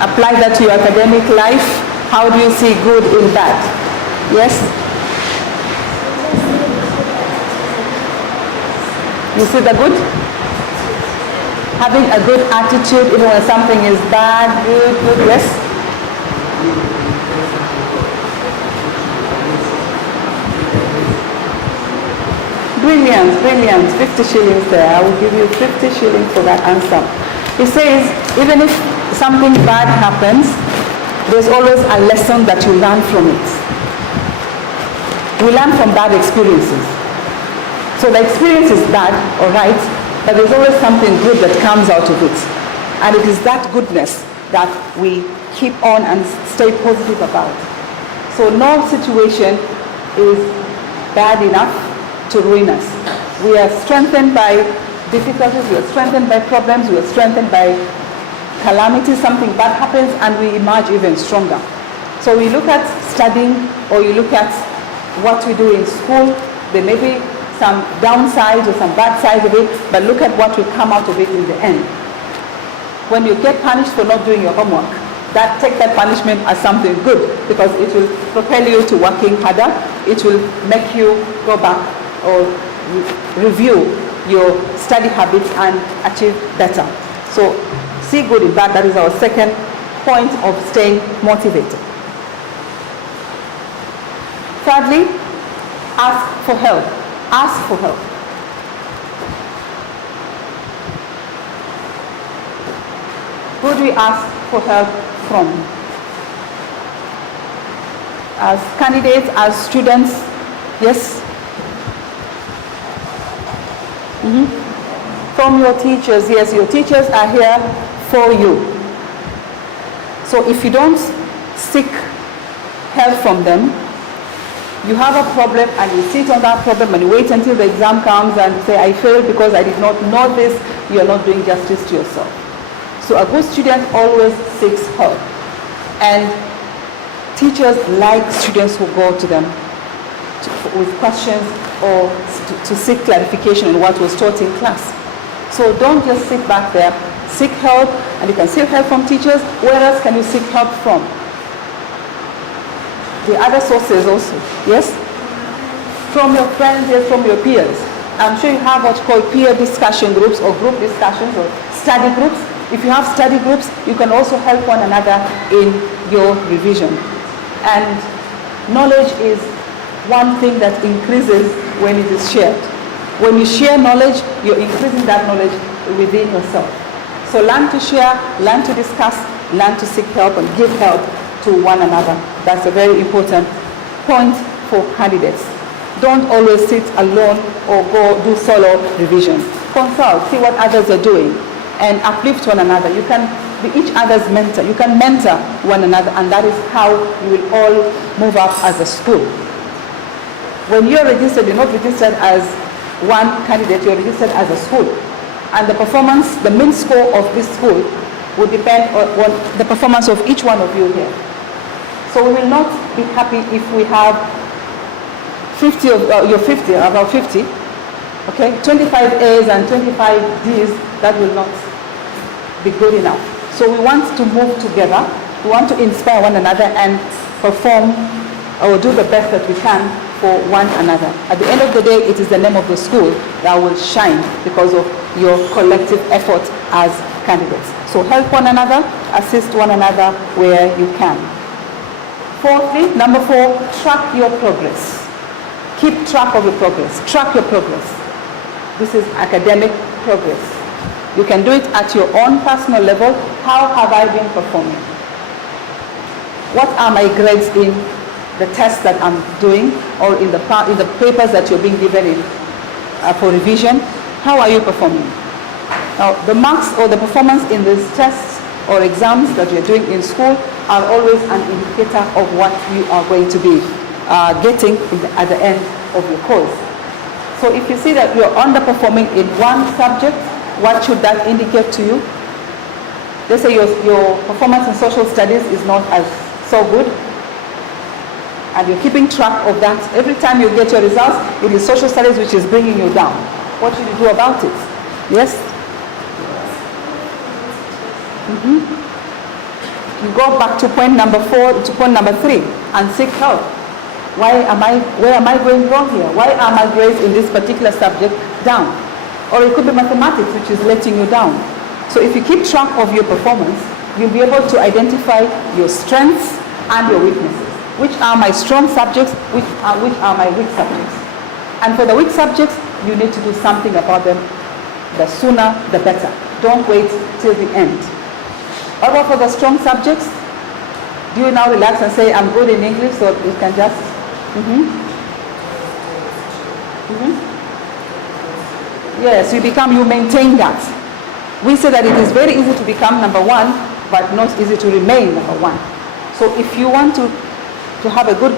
Apply that to your academic life. How do you see good in bad? Yes? You see the good? Having a good attitude even when something is bad, good, yes? Brilliant, brilliant. 50 shillings there. I will give you 50 shillings for that answer. He says, even if something bad happens, there's always a lesson that you learn from it. We learn from bad experiences. So the experience is bad, all right, but there's always something good that comes out of it. And it is that goodness that we keep on and stay positive about. So no situation is bad enough to ruin us. We are strengthened by difficulties, we are strengthened by problems, we are strengthened by calamities. Something bad happens and we emerge even stronger. So we look at studying, or you look at what we do in school. There may be some downsides or some bad sides of it, but look at what will come out of it in the end. When you get punished for not doing your homework, take that punishment as something good, because it will propel you to working harder. It will make you go back or review your study habits and achieve better. So see good in that. That is our second point of staying motivated. Thirdly, ask for help. Ask for help. Who do we ask for help from? As candidates, as students, yes? From your teachers, yes, your teachers are here for you. So if you don't seek help from them, you have a problem and you sit on that problem and you wait until the exam comes and say, I failed because I did not know this, you are not doing justice to yourself. So a good student always seeks help. And teachers like students who go to them with questions or to seek clarification on what was taught in class. So don't just sit back there, seek help, and you can seek help from teachers. Where else can you seek help from? The other sources also, yes? From your friends, yes, from your peers. I'm sure you have what's called peer discussion groups or group discussions or study groups. If you have study groups, you can also help one another in your revision. And knowledge is one thing that increases when it is shared. When you share knowledge, you're increasing that knowledge within yourself. So learn to share, learn to discuss, learn to seek help and give help to one another. That's a very important point for candidates. Don't always sit alone or go do solo revision. Consult, see what others are doing, and uplift one another. You can be each other's mentor. You can mentor one another, and that is how you will all move up as a school. When you're registered, you're not registered as one candidate, you're registered as a school. And the performance, the mean score of this school will depend on the performance of each one of you here. So we will not be happy if we have 50 of you're 50, about 50, okay, 25 A's and 25 D's. That will not be good enough. So we want to move together. We want to inspire one another and perform or do the best that we can for one another. At the end of the day, it is the name of the school that will shine because of your collective effort as candidates. So help one another, assist one another where you can. Fourthly, number 4, track your progress. Keep track of your progress. Track your progress. This is academic progress. You can do it at your own personal level. How have I been performing? What are my grades in the tests that I'm doing or in the papers that you're being given in, for revision? How are you performing? Now, the marks or the performance in these tests or exams that you're doing in school are always an indicator of what you are going to be getting at the end of your course. So if you see that you're underperforming in one subject, what should that indicate to you? Let's say your performance in social studies is not as so good, and you're keeping track of that. Every time you get your results, it is social studies which is bringing you down. What should you do about it? Yes? You go back to point number 4, to point number 3, and seek help. Where am I going wrong here? Why are my grades in this particular subject down? Or it could be mathematics which is letting you down. So if you keep track of your performance, you'll be able to identify your strengths and your weaknesses. Which are my strong subjects, which are my weak subjects. And for the weak subjects, you need to do something about them. The sooner, the better. Don't wait till the end. What about for the strong subjects? Do you now relax and say, I'm good in English, so you can just... Yes, you maintain that. We say that it is very easy to become number 1, but not easy to remain number 1. So if you want to have a good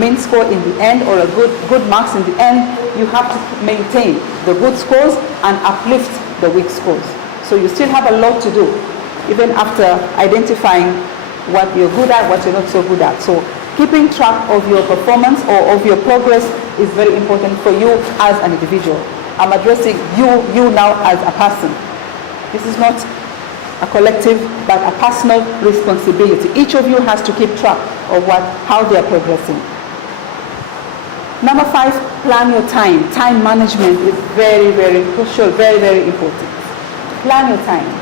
main score in the end or a good marks in the end, you have to maintain the good scores and uplift the weak scores. So you still have a lot to do, even after identifying what you're good at, what you're not so good at. So keeping track of your performance or of your progress is very important for you as an individual. I'm addressing you now as a person. This is not a collective, but a personal responsibility. Each of you has to keep track of how they are progressing. Number 5, plan your time. Time management is very, very crucial, very, very important. Plan your time.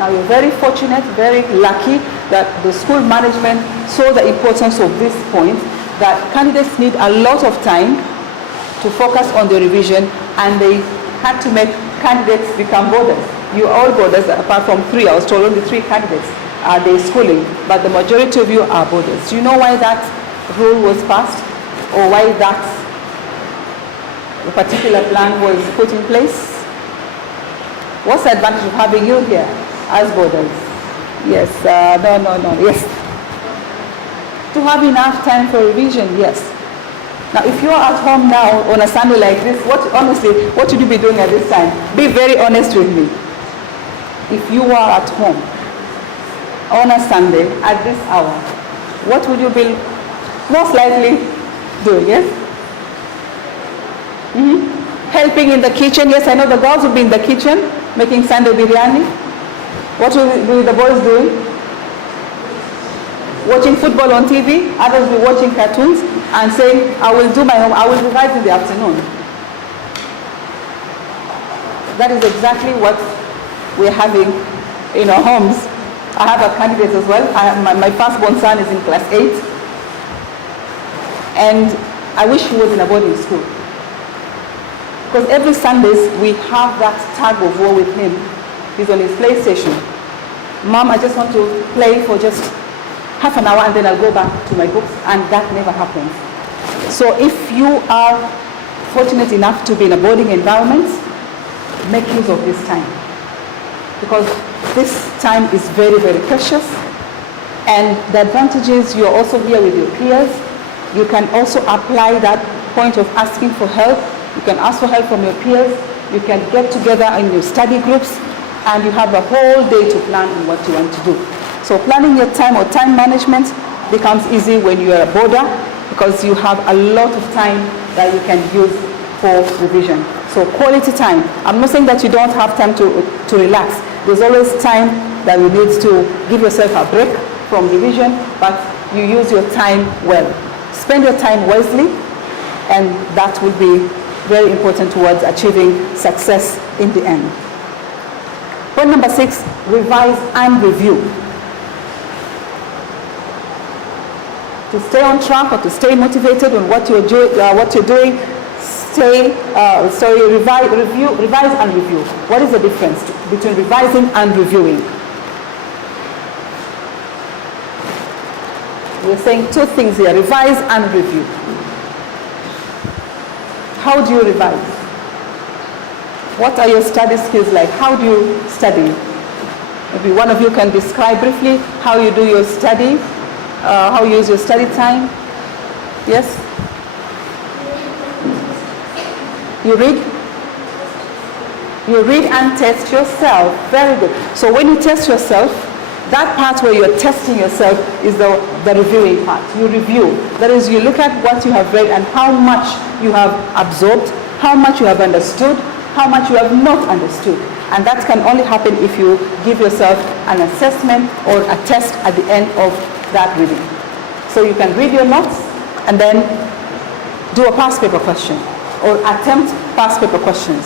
Now you're very fortunate, very lucky that the school management saw the importance of this point, that candidates need a lot of time to focus on the revision, and they had to make candidates become boarders. You are all boarders, apart from 3. I was told only 3 candidates are they schooling, but the majority of you are boarders. Do you know why that rule was passed, or why that particular plan was put in place? What's the advantage of having you here as boarders? Yes, no, yes. To have enough time for revision, yes. Now, if you are at home now on a Sunday like this, honestly, what should you be doing at this time? Be very honest with me. If you are at home on a Sunday at this hour, what would you be most likely doing, yes? Helping in the kitchen. Yes, I know the girls will be in the kitchen making Sunday biryani. What will the boys doing? Watching football on TV. Others will be watching cartoons and saying, I will do my home, I will revise in the afternoon. That is exactly what we're having in our homes. I have a candidate as well. My firstborn son is in class 8. And I wish he was in a boarding school. Because every Sundays we have that tug of war with him. He's on his PlayStation. Mom, I just want to play for just half an hour and then I'll go back to my books, and that never happens. So if you are fortunate enough to be in a boarding environment, make use of this time. Because this time is very, very precious. And the advantage is you're also here with your peers. You can also apply that point of asking for help. You can ask for help from your peers. You can get together in your study groups, and you have a whole day to plan on what you want to do. So planning your time or time management becomes easy when you are a boarder, because you have a lot of time that you can use for revision. So quality time. I'm not saying that you don't have time to relax. There's always time that you need to give yourself a break from revision, but you use your time well. Spend your time wisely, and that will be very important towards achieving success in the end. Point number 6, revise and review. To stay on track or to stay motivated on what you're doing, revise and review. What is the difference between revising and reviewing? We're saying 2 things here, revise and review. How do you revise? What are your study skills like? How do you study? Maybe one of you can describe briefly how you do your study, how you use your study time. Yes? You read? You read and test yourself. Very good. So when you test yourself, that part where you're testing yourself is the reviewing part. You review. That is, you look at what you have read and how much you have absorbed, how much you have understood, how much you have not understood. And that can only happen if you give yourself an assessment or a test at the end of that reading. So you can read your notes and then do a past paper question or attempt past paper questions.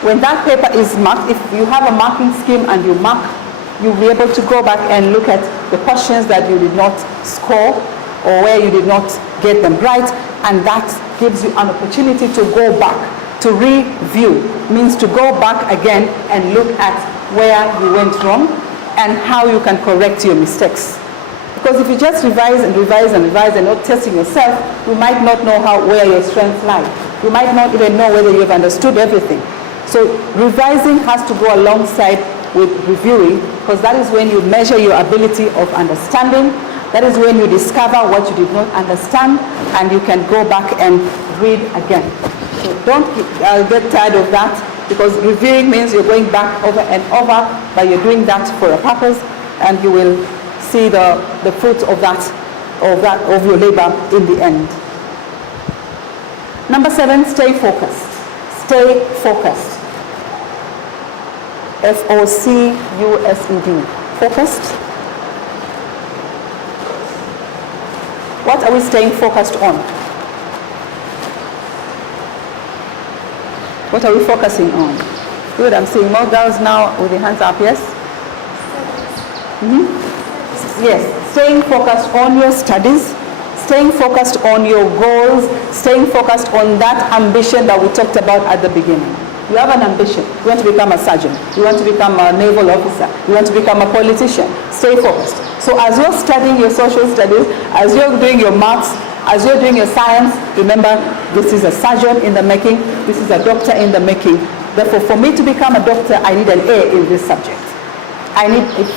When that paper is marked, if you have a marking scheme and you mark, you'll be able to go back and look at the questions that you did not score or where you did not get them right, and that gives you an opportunity to go back. To review means to go back again and look at where you went wrong and how you can correct your mistakes. Because if you just revise and revise and revise and not testing yourself, you might not know where your strengths lie. You might not even know whether you have understood everything. So revising has to go alongside with reviewing, because that is when you measure your ability of understanding. That is when you discover what you did not understand, and you can go back and read again. So don't get tired of that. because reviewing means you're going back over and over, but you're doing that for a purpose, and you will see the fruits of your labor in the end. Number 7, stay focused. Stay focused. F-O-C-U-S-E-D. Focused. What are we staying focused on? What are we focusing on? Good, I'm seeing more girls now with their hands up, yes? Yes, staying focused on your studies, staying focused on your goals, staying focused on that ambition that we talked about at the beginning. You have an ambition. You want to become a surgeon. You want to become a naval officer. You want to become a politician. Stay focused. So as you're studying your social studies, as you're doing your maths, as you're doing your science, remember, this is a surgeon in the making. This is a doctor in the making. Therefore, for me to become a doctor, I need an A in this subject.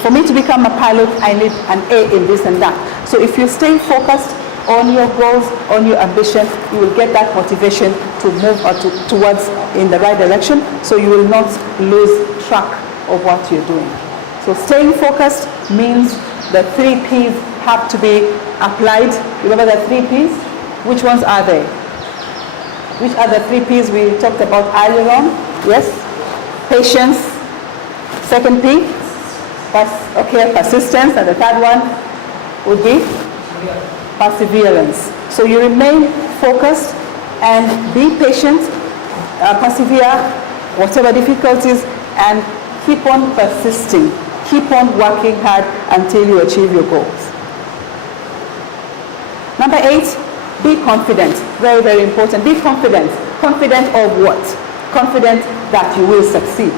For me to become a pilot, I need an A in this and that. So if you stay focused on your goals, on your ambition, you will get that motivation to move towards in the right direction, so you will not lose track of what you're doing. So staying focused means the 3 P's have to be applied. Remember the 3 P's? Which ones are they? Which are the 3 P's we talked about earlier on? Yes? Patience. Second P? Persistence. And the third one would be? Perseverance. So you remain focused and be patient, persevere, whatever difficulties, and keep on persisting. Keep on working hard until you achieve your goals. Number 8, be confident. Very, very important. Be confident. Confident of what? Confident that you will succeed.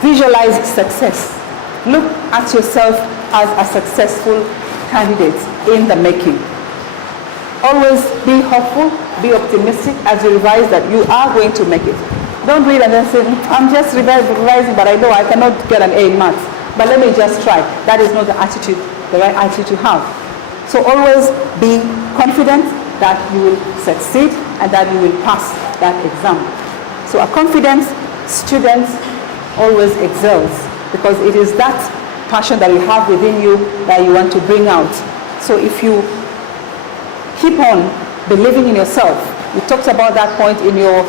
Visualize success. Look at yourself as a successful candidate in the making. Always be hopeful, be optimistic as you revise that you are going to make it. Don't read and then say, I'm just revising, but I know I cannot get an A in maths. But let me just try. That is not the right attitude to have. So always be confident that you will succeed and that you will pass that exam. So a confident student always excels, because it is that passion that you have within you that you want to bring out. So if you keep on believing in yourself, you talked about that point in your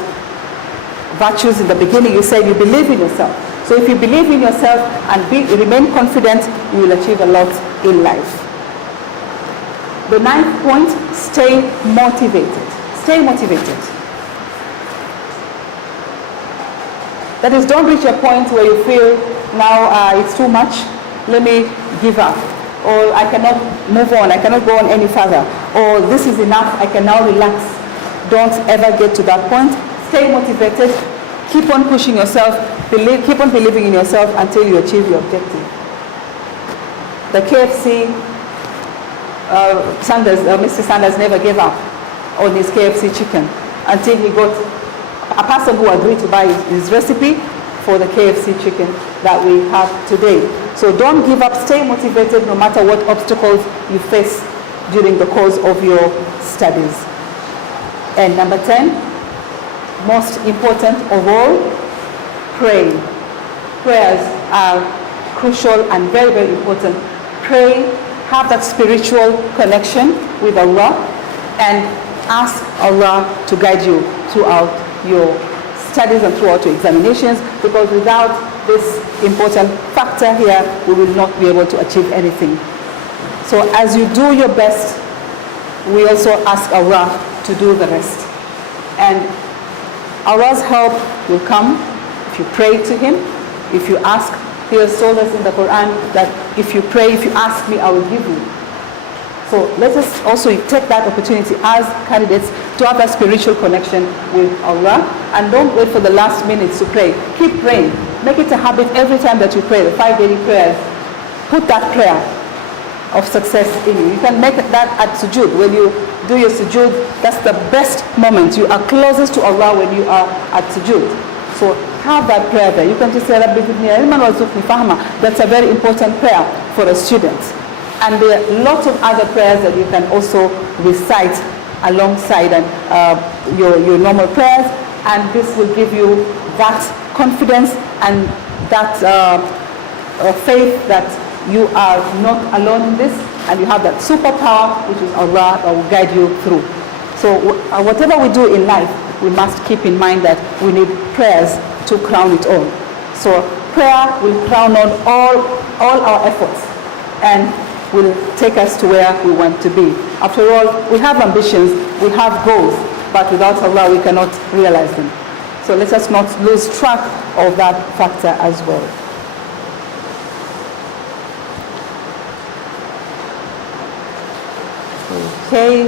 virtues in the beginning, you said you believe in yourself. So if you believe in yourself and remain confident, you will achieve a lot in life. The 9th point, stay motivated. Stay motivated. That is, don't reach a point where you feel now it's too much, let me give up. Or I cannot move on, I cannot go on any further. Or this is enough, I can now relax. Don't ever get to that point. Stay motivated, keep on pushing yourself, keep on believing in yourself until you achieve your objective. The KFC, Mr. Sanders never gave up on his KFC chicken until he got a person who agreed to buy his recipe for the KFC chicken that we have today. So don't give up, stay motivated no matter what obstacles you face during the course of your studies. And number 10, most important of all, pray. Prayers are crucial and very, very important. Pray, have that spiritual connection with Allah, and ask Allah to guide you throughout your studies and throughout your examinations, because without this important factor here, we will not be able to achieve anything. So as you do your best, we also ask Allah to do the rest. And Allah's help will come if you pray to Him, if you ask. He has told us in the Quran that if you pray, if you ask me, I will give you. So let us also take that opportunity as candidates to have that spiritual connection with Allah, and don't wait for the last minutes to pray. Keep praying. Make it a habit every time that you pray, the 5 daily prayers. Put that prayer of success in you. You can make that at sujood. When you do your sujood, that's the best moment. You are closest to Allah when you are at sujood. So have that prayer there. You can just say, Rabbi zidni ilman warzuqni fahma. That's a very important prayer for a student. And there are lots of other prayers that you can also recite alongside your normal prayers, and this will give you that confidence and that faith that you are not alone in this, and you have that superpower, which is Allah, that will guide you through. So whatever we do in life, we must keep in mind that we need prayers to crown it all. So prayer will crown on all our efforts and will take us to where we want to be. After all, we have ambitions, we have goals, but without Allah we cannot realize them. So let us not lose track of that factor as well. Okay.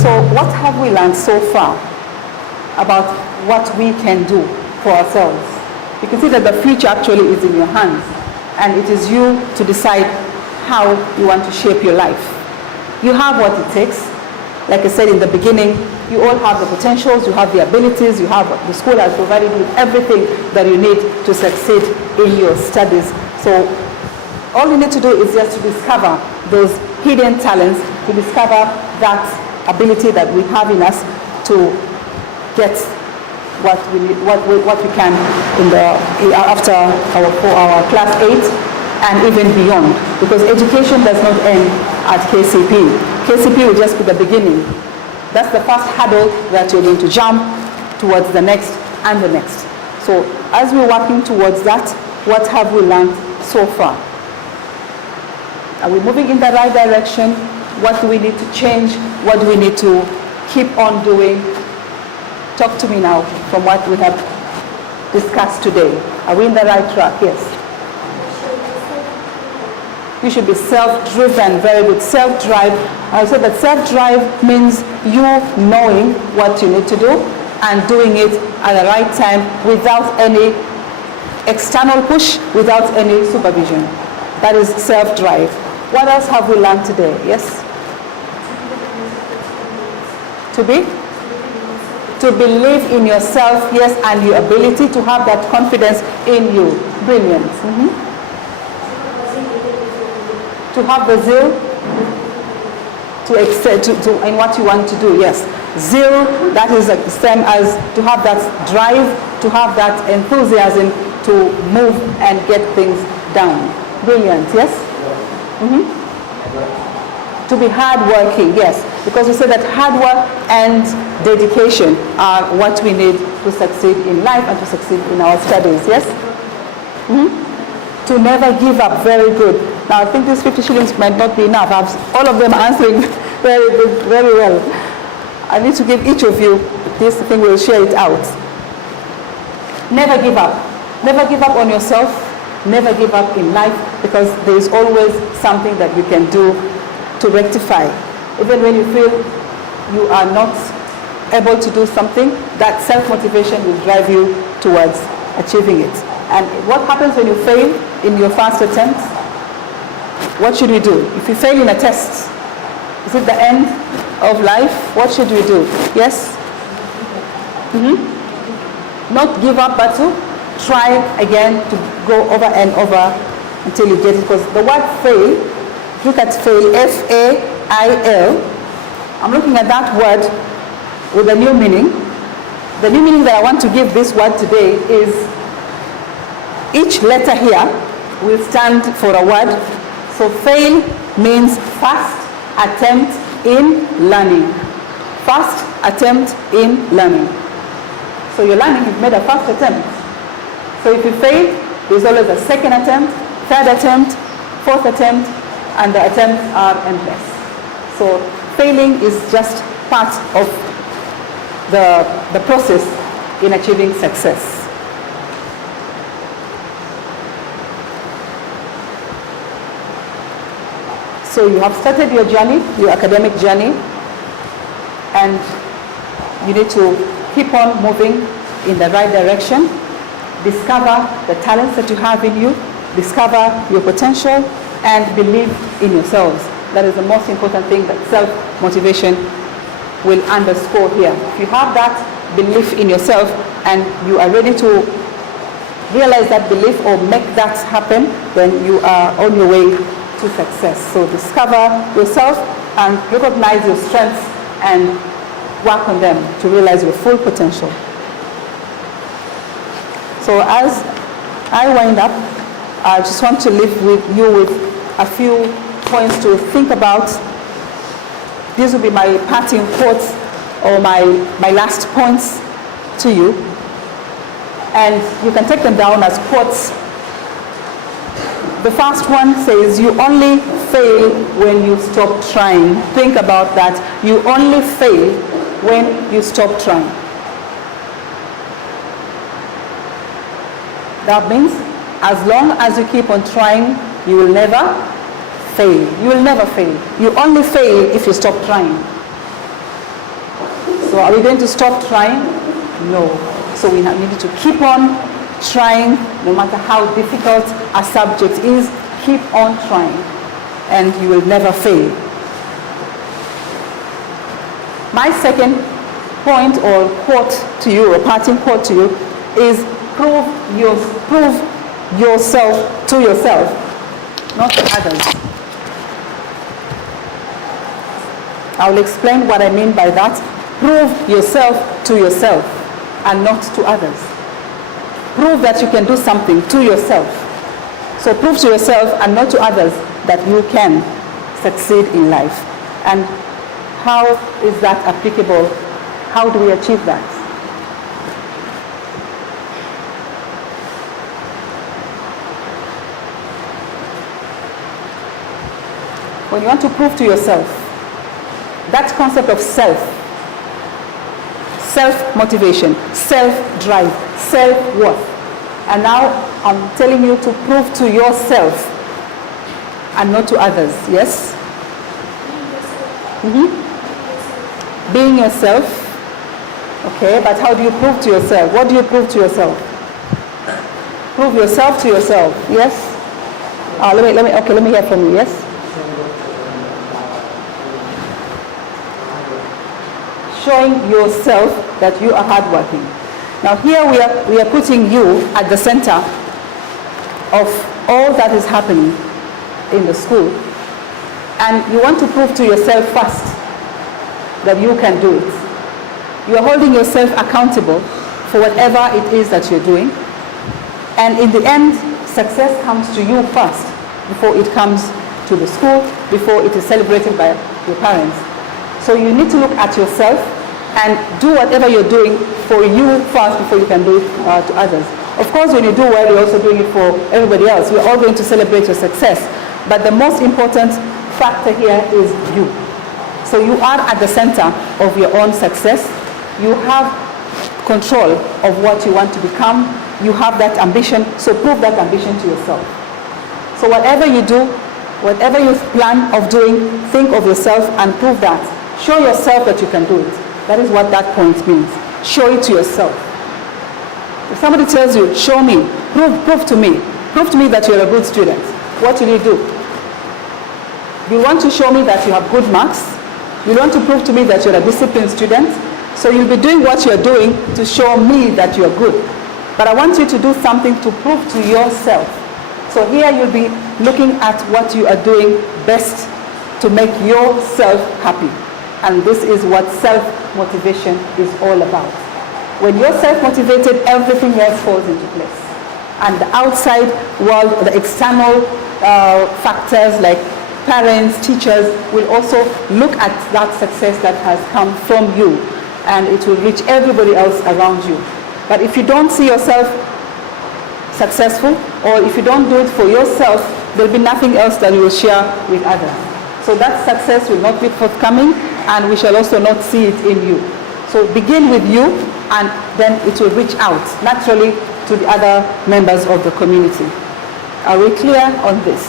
So what have we learned so far about what we can do for ourselves? You can see that the future actually is in your hands, and it is you to decide how you want to shape your life. You have what it takes. Like I said in the beginning, you all have the potentials, you have the abilities, you have, the school has provided you with everything that you need to succeed in your studies. So all you need to do is just to discover those hidden talents, to discover that ability that we have in us to get what we need, what we can in after our class 8 and even beyond. Because education does not end at KCPE. KCPE will just be the beginning. That's the first hurdle that you're going to jump towards the next and the next. So as we're working towards that, what have we learned so far? Are we moving in the right direction? What do we need to change? What do we need to keep on doing? Talk to me now from what we have discussed today. Are we in the right track? Yes. You should be self-driven. Very good. Self-drive. I said that self-drive means you knowing what you need to do and doing it at the right time without any external push, without any supervision. That is self-drive. What else have we learned today? Yes? To be? To believe in yourself, yes, and your ability to have that confidence in you. Brilliant. To have the zeal to excel in what you want to do, yes. Zeal, that is the same as to have that drive, to have that enthusiasm to move and get things done. Brilliant, yes? To be hardworking, yes, because we say that hard work and dedication are what we need to succeed in life and to succeed in our studies, yes? To never give up, very good. Now I think these 50 shillings might not be enough. All of them answering very good, very well. I need to give each of you this thing, we'll share it out. Never give up. Never give up on yourself. Never give up in life, because there is always something that you can do to rectify. Even when you feel you are not able to do something, that self-motivation will drive you towards achieving it. And what happens when you fail in your first attempt? What should we do? If you fail in a test, is it the end of life? What should we do? Yes? Not give up, but to try again, to go over and over until you get it. Because the word fail, look at fail, F-A-I-L. I'm looking at that word with a new meaning. The new meaning that I want to give this word today is each letter here will stand for a word. So fail means first attempt in learning. First attempt in learning. So you're learning, you've made a first attempt. So if you fail, there's always a second attempt, third attempt, fourth attempt, and the attempts are endless. So failing is just part of the process in achieving success. So you have started your journey, your academic journey, and you need to keep on moving in the right direction. Discover the talents that you have in you, discover your potential, and believe in yourselves. That is the most important thing that self-motivation will underscore here. If you have that belief in yourself and you are ready to realize that belief or make that happen, then you are on your way to success. So discover yourself and recognize your strengths and work on them to realize your full potential. So as I wind up, I just want to leave you with a few points to think about. These will be my parting quotes or my last points to you. And you can take them down as quotes. The first one says, you only fail when you stop trying. Think about that. You only fail when you stop trying. That means as long as you keep on trying, you will never fail. You will never fail. You only fail if you stop trying. So are we going to stop trying? No. So we need to keep on trying, no matter how difficult a subject is. Keep on trying, and you will never fail. My second point or quote to you, or parting quote to you, is prove yourself to yourself, not to others. I'll explain what I mean by that. Prove yourself to yourself and not to others. Prove that you can do something to yourself. So prove to yourself and not to others that you can succeed in life. And how is that applicable? How do we achieve that? When you want to prove to yourself, that concept of self-motivation, self-drive, self-worth. And now I'm telling you to prove to yourself and not to others, yes? Being yourself. Okay, but how do you prove to yourself? What do you prove to yourself? Prove yourself to yourself, yes? Let me hear from you, yes? Showing yourself that you are hardworking. Now here we are putting you at the center of all that is happening in the school. And you want to prove to yourself first that you can do it. You are holding yourself accountable for whatever it is that you're doing. And in the end, success comes to you first before it comes to the school, before it is celebrated by your parents. So you need to look at yourself and do whatever you're doing for you first before you can do it to others. Of course, when you do well, you're also doing it for everybody else. We're all going to celebrate your success. But the most important factor here is you. So you are at the center of your own success. You have control of what you want to become. You have that ambition, so prove that ambition to yourself. So whatever you do, whatever you plan of doing, think of yourself and prove that. Show yourself that you can do it. That is what that point means. Show it to yourself. If somebody tells you, show me, prove to me that you're a good student, what will you do? You want to show me that you have good marks. You want to prove to me that you're a disciplined student. So you'll be doing what you're doing to show me that you're good. But I want you to do something to prove to yourself. So here you'll be looking at what you are doing best to make yourself happy. And this is what self-motivation is all about. When you're self-motivated, everything else falls into place. And the outside world, the external factors like parents, teachers, will also look at that success that has come from you. And it will reach everybody else around you. But if you don't see yourself successful, or if you don't do it for yourself, there'll be nothing else that you will share with others. So that success will not be forthcoming, and we shall also not see it in you. So begin with you, and then it will reach out naturally to the other members of the community. Are we clear on this?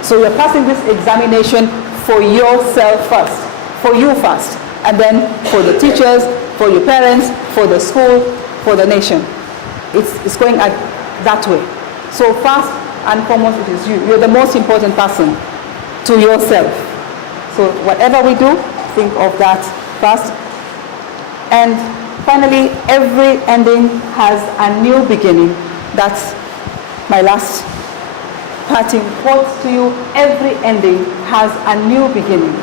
So you're passing this examination for yourself first, for you first, and then for the teachers, for your parents, for the school, for the nation. It's going that way. So first and foremost, it is you. You're the most important person to yourself. So whatever we do, think of that first. And finally, every ending has a new beginning. That's my last parting quote to you. Every ending has a new beginning.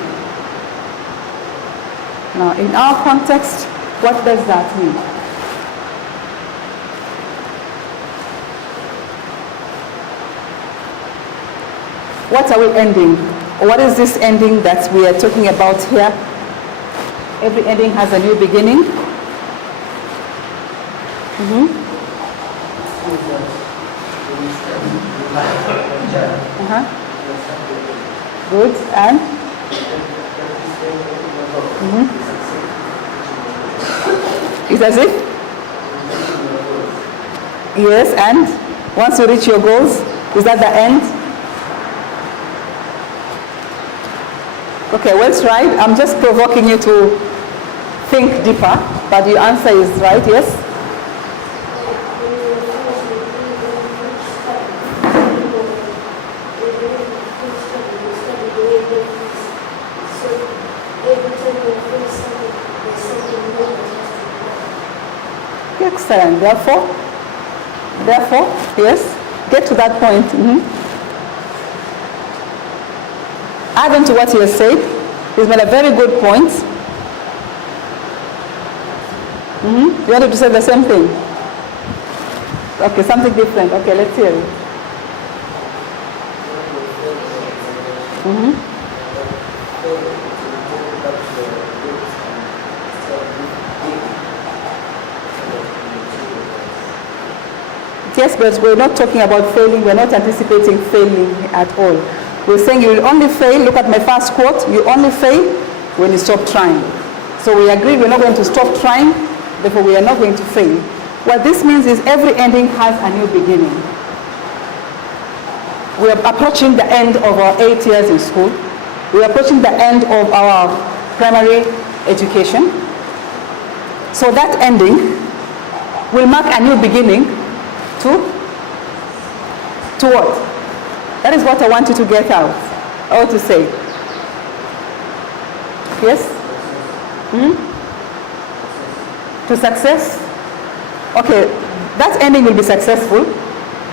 Now, in our context, what does that mean? What are we ending? What is this ending that we are talking about here? Every ending has a new beginning. Good. And? Is that it? Yes, and once you reach your goals, is that the end? Okay, well tried. I'm just provoking you to think deeper, but your answer is right, yes? Excellent. Therefore, yes, get to that point. Add on to what he has said. He's made a very good point. You wanted to say the same thing? Okay, something different. Okay, let's hear it. Yes, but we're not talking about failing. We're not anticipating failing at all. We're saying you will only fail. Look at my first quote. You only fail when you stop trying. So we agree we're not going to stop trying. Therefore, we are not going to fail. What this means is every ending has a new beginning. We are approaching the end of our 8 years in school. We are approaching the end of our primary education. So that ending will mark a new beginning to what? That is what I want you to get out, or to say. Yes? To success? Okay, that ending will be successful,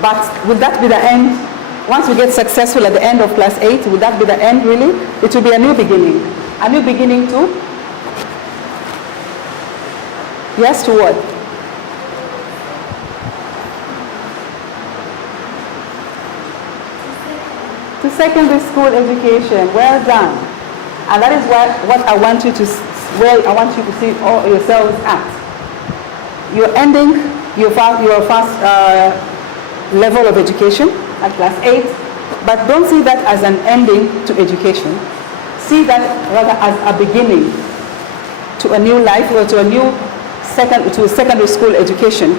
but will that be the end? Once we get successful at the end of class 8, will that be the end really? It will be a new beginning. A new beginning to? Yes, to what? To secondary school education. Well done. And that is what I want you to, where I want you to see all yourselves at. You're ending your first level of education at class 8, but don't see that as an ending to education. See that rather as a beginning to a new life, or to a new secondary school education.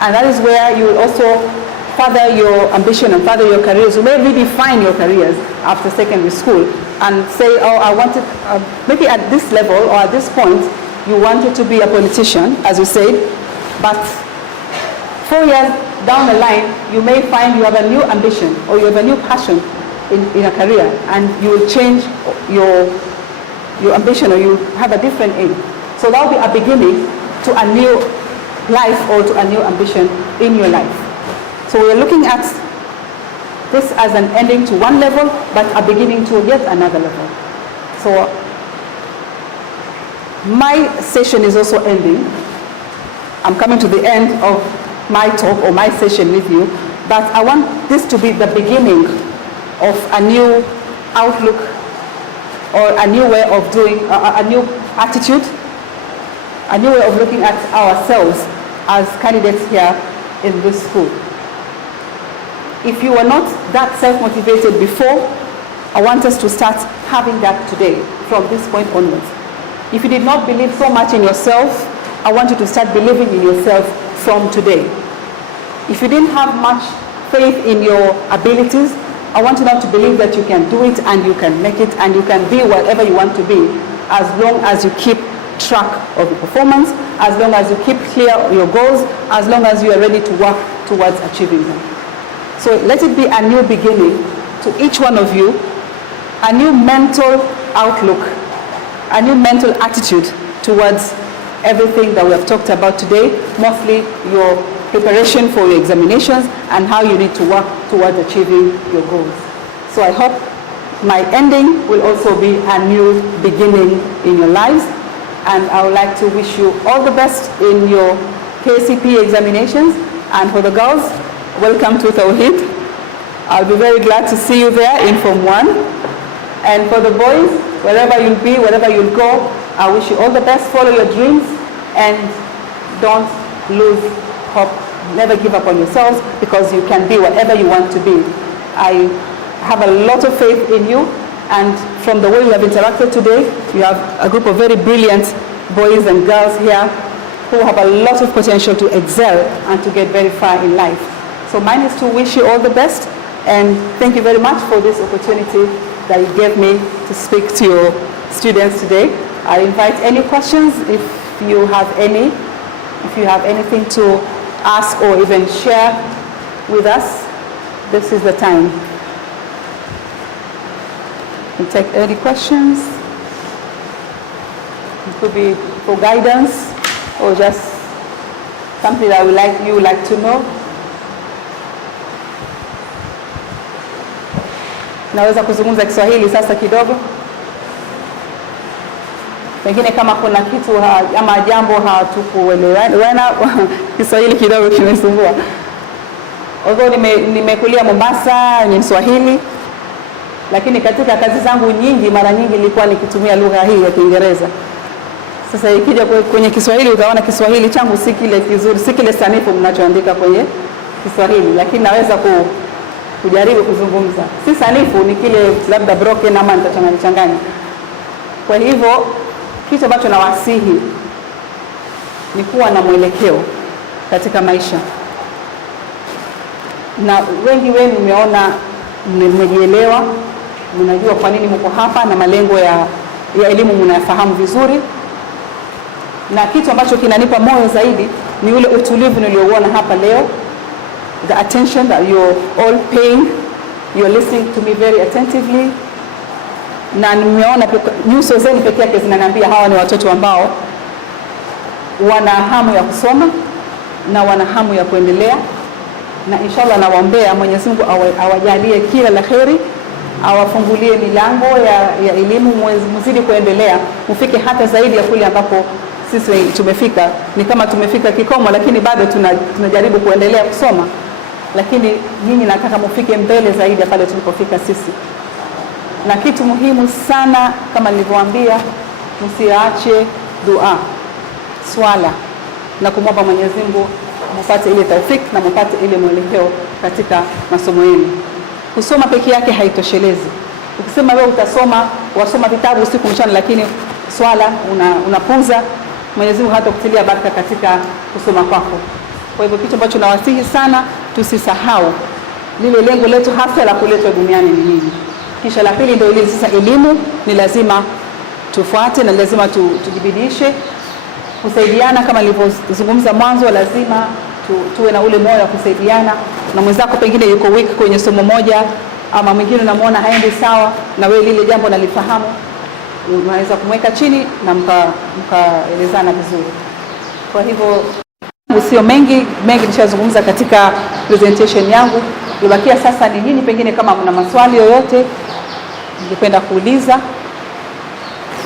And that is where you will also further your ambition and further your careers. You may redefine your careers after secondary school and say, oh, I wanted, maybe at this level or at this point, you wanted to be a politician, as you said, but 4 years down the line, you may find you have a new ambition or you have a new passion in a career, and you will change your ambition, or you have a different aim. So that will be a beginning to a new life or to a new ambition in your life. So we are looking at this as an ending to one level, but a beginning to yet another level. So my session is also ending. I'm coming to the end of my talk or my session with you, but I want this to be the beginning of a new outlook or a new way of doing, a new attitude, a new way of looking at ourselves as candidates here in this school. If you were not that self-motivated before, I want us to start having that today, from this point onwards. If you did not believe so much in yourself, I want you to start believing in yourself from today. If you didn't have much faith in your abilities, I want you now to believe that you can do it and you can make it and you can be whatever you want to be, as long as you keep track of your performance, as long as you keep clear your goals, as long as you are ready to work towards achieving them. So let it be a new beginning to each one of you, a new mental outlook, a new mental attitude towards everything that we have talked about today, mostly your preparation for your examinations and how you need to work towards achieving your goals. So I hope my ending will also be a new beginning in your lives. and I would like to wish you all the best in your KCPE examinations. And for the girls, welcome to TAWFIQ. I'll be very glad to see you there in Form 1. And for the boys, wherever you'll be, wherever you'll go, I wish you all the best. Follow your dreams and don't lose hope. Never give up on yourselves, because you can be whatever you want to be. I have a lot of faith in you, and from the way we have interacted today, you have a group of very brilliant boys and girls here who have a lot of potential to excel and to get very far in life. So mine is to wish you all the best, and thank you very much for this opportunity that you gave me to speak to your students today. I invite any questions if you have any. If you have anything to ask or even share with us, this is the time. You take any questions. It could be for guidance or just something that you would like to know. Naweza kuzungumza Kiswahili sasa kidogo. Pengine kama kuna kitu ama jambo hatukuelewana, Kiswahili kidogo kimesumbua. Although nimekulia Mombasa, ni Mswahili, lakini katika kazi zangu nyingi, mara nyingi nilikuwa nikitumia lugha hii ya Kiingereza. Sasa ikija kwenye Kiswahili utaona Kiswahili changu si kile kizuri, si kile sanifu mnachoandika kwenye Kiswahili, lakini naweza kujaribu kuzungumza. Si sanifu, ni kile labda broken ama nitachanganya. Kwa hivyo kitu ambacho nawasihi ni kuwa na mwelekeo katika maisha. Na wengi wenu mmeona, mmejielewa, mnajua kwa nini mko hapa na malengo ya elimu mnayafahamu vizuri. Na kitu ambacho kinanipa moyo zaidi ni ule utulivu niliouona hapa leo. The attention that you're all paying, you're listening to me very attentively. Na nimeona nyuso zenu pekee yake zinaniambia hawa ni watoto ambao wana hamu ya kusoma na wana hamu ya kuendelea. Na inshallah nawaombea Mwenyezi Mungu awajalie kila la kheri, awafungulie milango ya elimu, mzidi kuendelea, mfike hata zaidi ya kule ambapo sisi tumefika. Ni kama tumefika kikomo, lakini bado tunajaribu kuendelea kusoma. Lakini nyinyi nataka mfike mbele zaidi ya pale tulipofika sisi. Na kitu muhimu sana kama nilivyowaambia, msiache dua, swala na kumwomba Mwenyezi Mungu mpate ile taufik na mpate ile mwelekeo katika masomo yenu. Kusoma peke yake haitoshelezi. Ukisema wewe wasoma vitabu usiku mchana, lakini swala unapuza, Mwenyezi Mungu hata kutilia baraka katika kusoma kwako. Kwa hivyo kitu ambacho nawasihi sana, tusisahau lile lengo letu hasa la kuletwa duniani ni nini. Kisha la pili ndio ile sasa elimu ni lazima tufuate na lazima tujibidishe kusaidiana. Kama nilivyozungumza mwanzo, lazima tuwe na ule moyo wa kusaidiana. Na mwenzako pengine yuko weak kwenye somo moja, ama mwingine unamuona haendi sawa na wewe lile jambo nalifahamu, unaweza kumweka chini na mkaelezana vizuri. Kwa hivyo sio mengi nishazungumza katika presentation yangu. Ibakia sasa ni nini, pengine kama mna maswali yoyote ningependa kuuliza,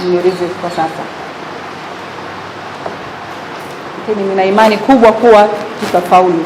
niulize kwa sasa. Lakini nina imani kubwa kuwa tutafaulu.